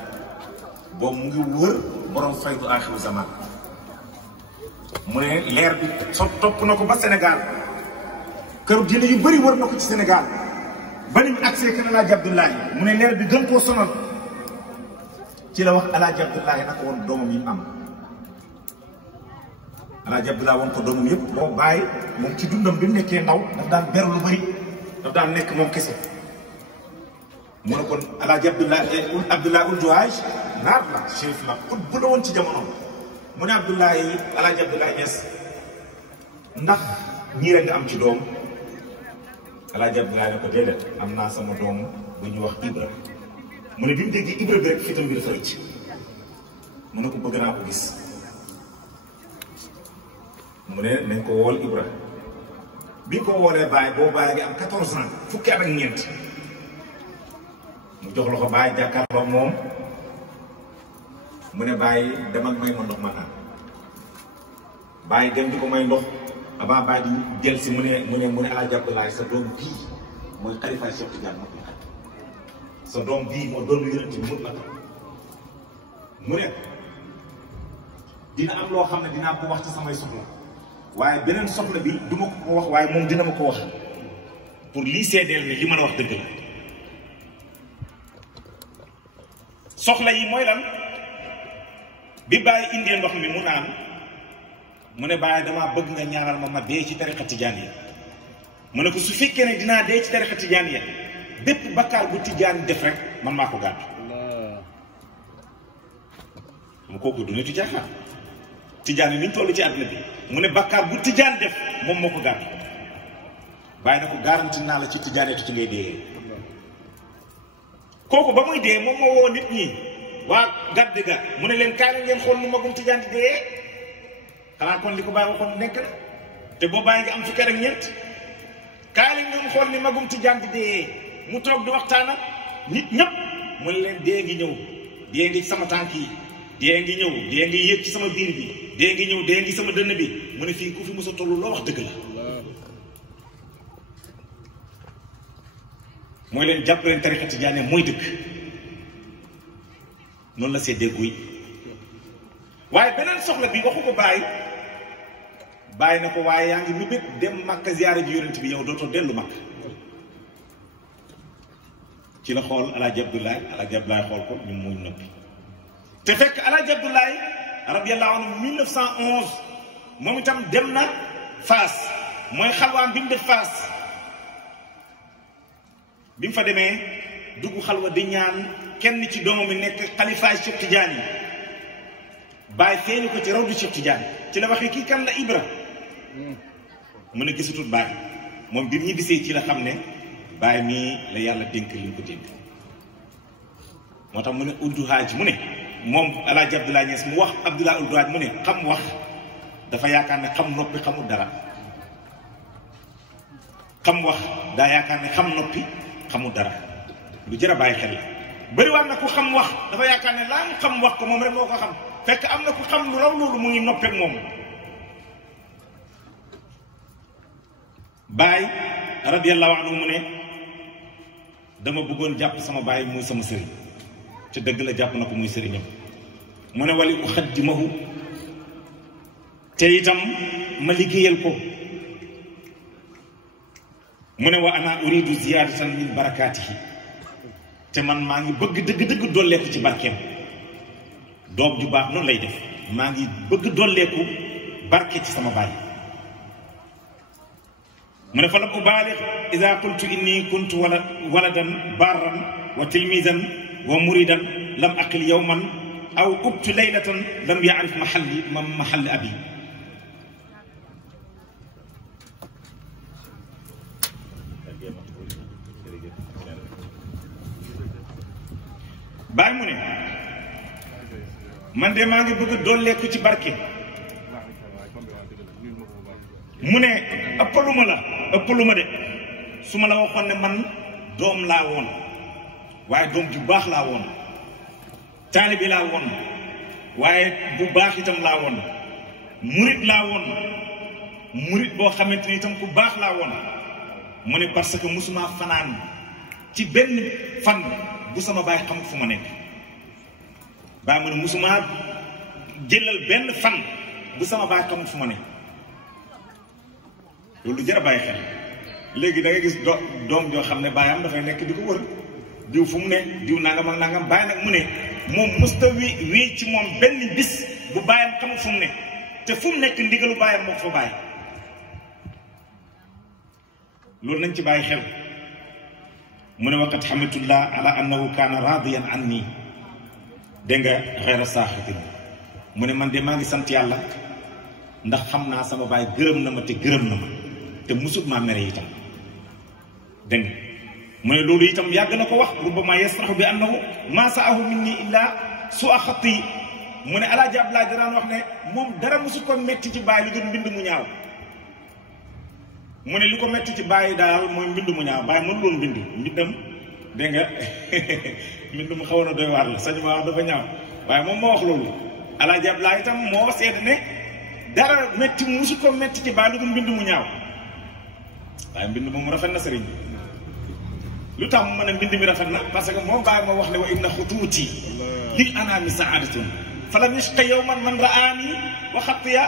boobu mu ngi wër borom faydu axiru zaman mu ne leer bi topp na ko ba Sénégal kër diine yu bëri wër na ko ci Sénégal ba ni mu agsee kër alaaji Abdoulaye mu ne leer bi gën koo sonal ci la wax alaaji Abdoulaye naka woon doomam yi am alaaji Abdoulaye woon ko doomam yëpp boo bàyyi moom ci dundam bi mu nekkee ndaw daf daan beru lu bëri daf daan nekk moom kese mu ne kon alaaji Abdoulaye Ould Touhaj naar la chérif la xut bu la woon ci jamono mu ne alaaji Abdoulaye Niass ndax ñii rek nga am ci doom alaaji Abdoulaye ne ko déedéet am naa sama doom bu ñuy wax Ibra mu ne bi mu déggee Ibra bi rek fitam bi dafa rëcc mu ne ko bëgg naa ko gis mu ne nañ ko wool Ibra bi ko woolee Baye boo Baye ngi am 14 ans fukki at ak ñeent mu jox la ko Baye jàkkaarloo moom mu ne Baye demal may ma ndox ma naan Baye dem di ko may ndox avant Baye di jël si mu ne alaaji Abdoulaye sa doom bii mooy xalifa Cheikh Tidiane moo koy sa doom bii moo doon yonent bi mut la mu ne dina am loo xam ne dinaa ko wax ci samay soxla waaye beneen soxla bi du ma ko wax waaye moom dina ma ko wax pour lii seedeel ne li ma la wax dëgg la soxla yi mooy lan bi Baye indee ndox mi mu naan mu ne Baye damaa bëgg nga ñaanal ma dee ci tariqa tijaan yi mu ne ko su fekkee ne dinaa dee ci tariqa tijaan yi bépp bakkaar bu tijaan def rek man maa ko gàddu mu kooku du nitu jaaxaan tijaan yi ni ñu toll ci àdduna bi mu ne bakkaar bu tijaan def moom moo ko gàddu Baye na ko garanti naa la ci tijaaneetu ci ngay dee kooku ba muy dee moom moo woo nit ñi waa gàdd ga mu ne leen kaay la ngeen xool nu magum tijaan di dee xanaa kon li ko Baye waxoon nekk na te boo Baye nga am fukki at ak ñeent kaay la ngeen xool ni magum tijaan di dee mu toog di waxtaan ak nit ñëpp mu ne leen dee ngi ñëw dee ngi sama tànk yi dee ngi ñëw dee ngi yéeg ci sama biir bi dee ngi ñëw dee ngi sama dënn bi mu ne fii ku fi mos a toll loo wax dëgg la mooy leen jàpp leen tariqa tijaane mooy dëgg noonu la seddee guy waaye beneen soxla bi waxu ko bàyyi na ko waaye yaa ngi mébét dem Makka ziyaare ji yonent bi yow dootoo dellu Makka ci la xool alaaji Abdoulaye xool ko ñu muñ noppi te fekk alaaji Abdoulaye radiyallahu anhu 1911 moom itam dem na Faas mooy xalwaam bi mu def Faas bi mu fa demee dugg xalwa di ñaan kenn ci doomam mi nekk xalifaay Cheikh Tidiane yi Baye feeñu ko ci rawdu Cheikh Tidiane ci la waxee kii kan la Ibra mu ne gisatut Baye moom bi mu ñibbisee ci la xam ne Baye mii la yàlla dénk li mu ko dénk moo tax mu ne Ould Touhaj mu ne moom alaaji Abdoulaye Niass mu wax Abdoulaye Ould Touhaj mu ne xam wax dafa yaakaar ne xam noppi xamul dara xam wax daa yaakaar ne xam noppi xamul dara lu jar a bàyyi xel bëriwaat na ku xam wax dafa yaakaar ne laa mu xam wax ko moom rek moo ko xam fekk am na ku xam lu raw loolu mu ngi noppeek moom Baye radiyallahu anhu mu ne dama bëggoon jàpp sama baay muy sama sëriñ te dëgg la jàpp na ko muy sëriñam mu ne wali uxaddimahu te itam ma liggéeyal ko mu ne wa ana uridu ziyadatan min barakaatihi te man maa ngi bëgg dëgg-dëgg dolleeku ci barkeem doom ju baax noonu lay def maa ngi bëgg dolleeku barke ci sama baay mu ne fa lam ubaalig ida qultu inni kuntu waladan barran wa tilmidan wa muridan lam aqil yawman aw ubtu laylatan lam yaarif mahalli abi baay mu ne man de maa ngi bëgg dolleeku ci barke mu ne ëppaluma de su ma la waxoon ne man doom laa woon waaye doom ju baax laa woon taalibi laa woon waaye bu baax itam laa woon murit laa woon murit boo xamante ni itam ku baax laa woon mu ne parce que musuma fanaan ci benn fan bu sama baay xam fu ma nekk baa mu ne musuma jëlal benn fan bu sama baay xam fu ma nekk loolu jar a bàyyi xel léegi da nga gis doom joo xam ne baayam dafay nekk di ko wër diw fu mu ne diw nangam ak nangam bàyyi nag mu ne moom musta wii ci moom benn bis bu baayam xamul fu mu ne te fu mu nekk ndigalu baayam moo ko fa bàyyi loolu nañ ci bàyyi xel mu ne waqat hamidullah ala annahu kaana radiyan anni dégg nga xeera saaxitin mu ne man de maa ngi sant yàlla ndax xam naa sama baay gërëm na ma te gërëm na ma te musut maa mere itam dégg nga mu ne loolu itam yàgg na ko wax rubbama yasrahu bi annahu ma saahu minni illa su a xatt yi mu ne alaaji Abdoulaye daraan wax ne moom dara musut ko metti ci baay lu dul mbind mu ñaaw mu ne li ko metti ci baay daal mooy mbind mu ñaaw baay mënu loon mbind mbindam dégg nga mbind mu xawoon a doy waar la sañ ma wax dafa ñaaw waaye moom moo wax loolu alaaji Abdoulaye itam moo seede ne dara metti musu ko metti ci baay lu dul mbind mu ñaaw waaye mbind moomu rafet na sëriñ lu tax mu mën a mbind mi rafet na parce que moom baay moo wax ne wa inna xutuuti lil anaami saadatun falam yashqa yawman man raani wa xattiya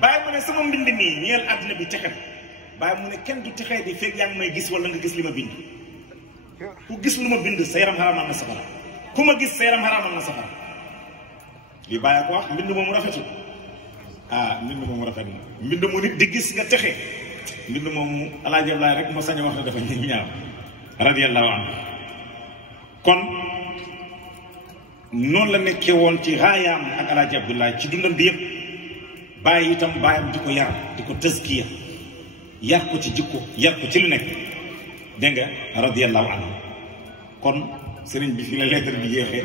baay mu ne sama mbind nii ñeel àddina bi texet baay mu ne kenn du texee di feeg yaa ngi may gis wala nga gis li ma bind ku gis lu ma bind sa yaram xaraamal na safara ku ma gis sa yaram xaraamal na safara li bàyyi ko wax mbind moomu rafetul mbind moomu rafet na mbind mu nit di gis nga texe mbind moomu alaaji Ablaay rek moo sañ a wax ne dafa ñaaw radiyallahu anhu kon noonu la nekkee woon ci raayaam ak alaaji Abdoulaye ci dundam bi yëpp bàyyi itam bàyyam di ko yar di ko tëskiya yar ko ci jikko yar ko ci lu nekk dégg nga radiyallahu anhu kon sëriñ bi fi la lettre bi jeexee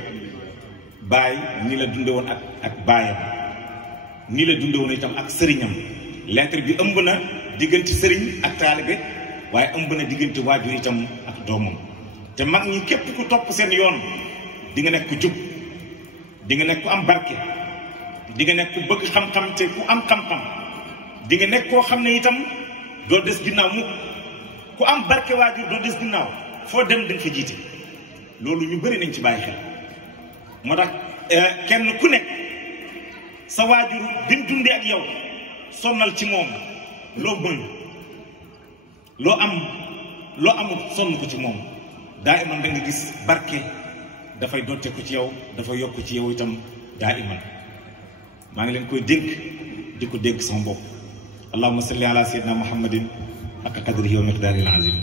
baay ni la dunde woon ak baayam ni la dunde woon itam ak sëriñam lettre bi ëmb na diggante sëriñ ak taalibe waaye ëmb na diggante waajur itam ak doomam te mag ñi képp ku topp seen yoon di nga nekk ku jub di nga nekk ku am barke di nga nekk ku bëgg xam-xam te ku am xam-xam di nga nekk koo xam ne itam doo des ginnaaw mukk ku am barke waajur doo des ginnaaw foo dem dañ fa jiite loolu ñu bëri nañ ci bàyyi xel moo tax kenn ku nekk sa waajur bi mu dundee ak yow sonnal ci moom loo mën loo amul sonn ko ci moom daa iman da nga gis barke dafay dotte ko ci yow dafa yokk ci yow itam daa iman maa ngi leen koy dénk di ko dénk sama bopp allahumma salli ala sayyidina muhammadin haqqa qadrihi wa miqdaril azim.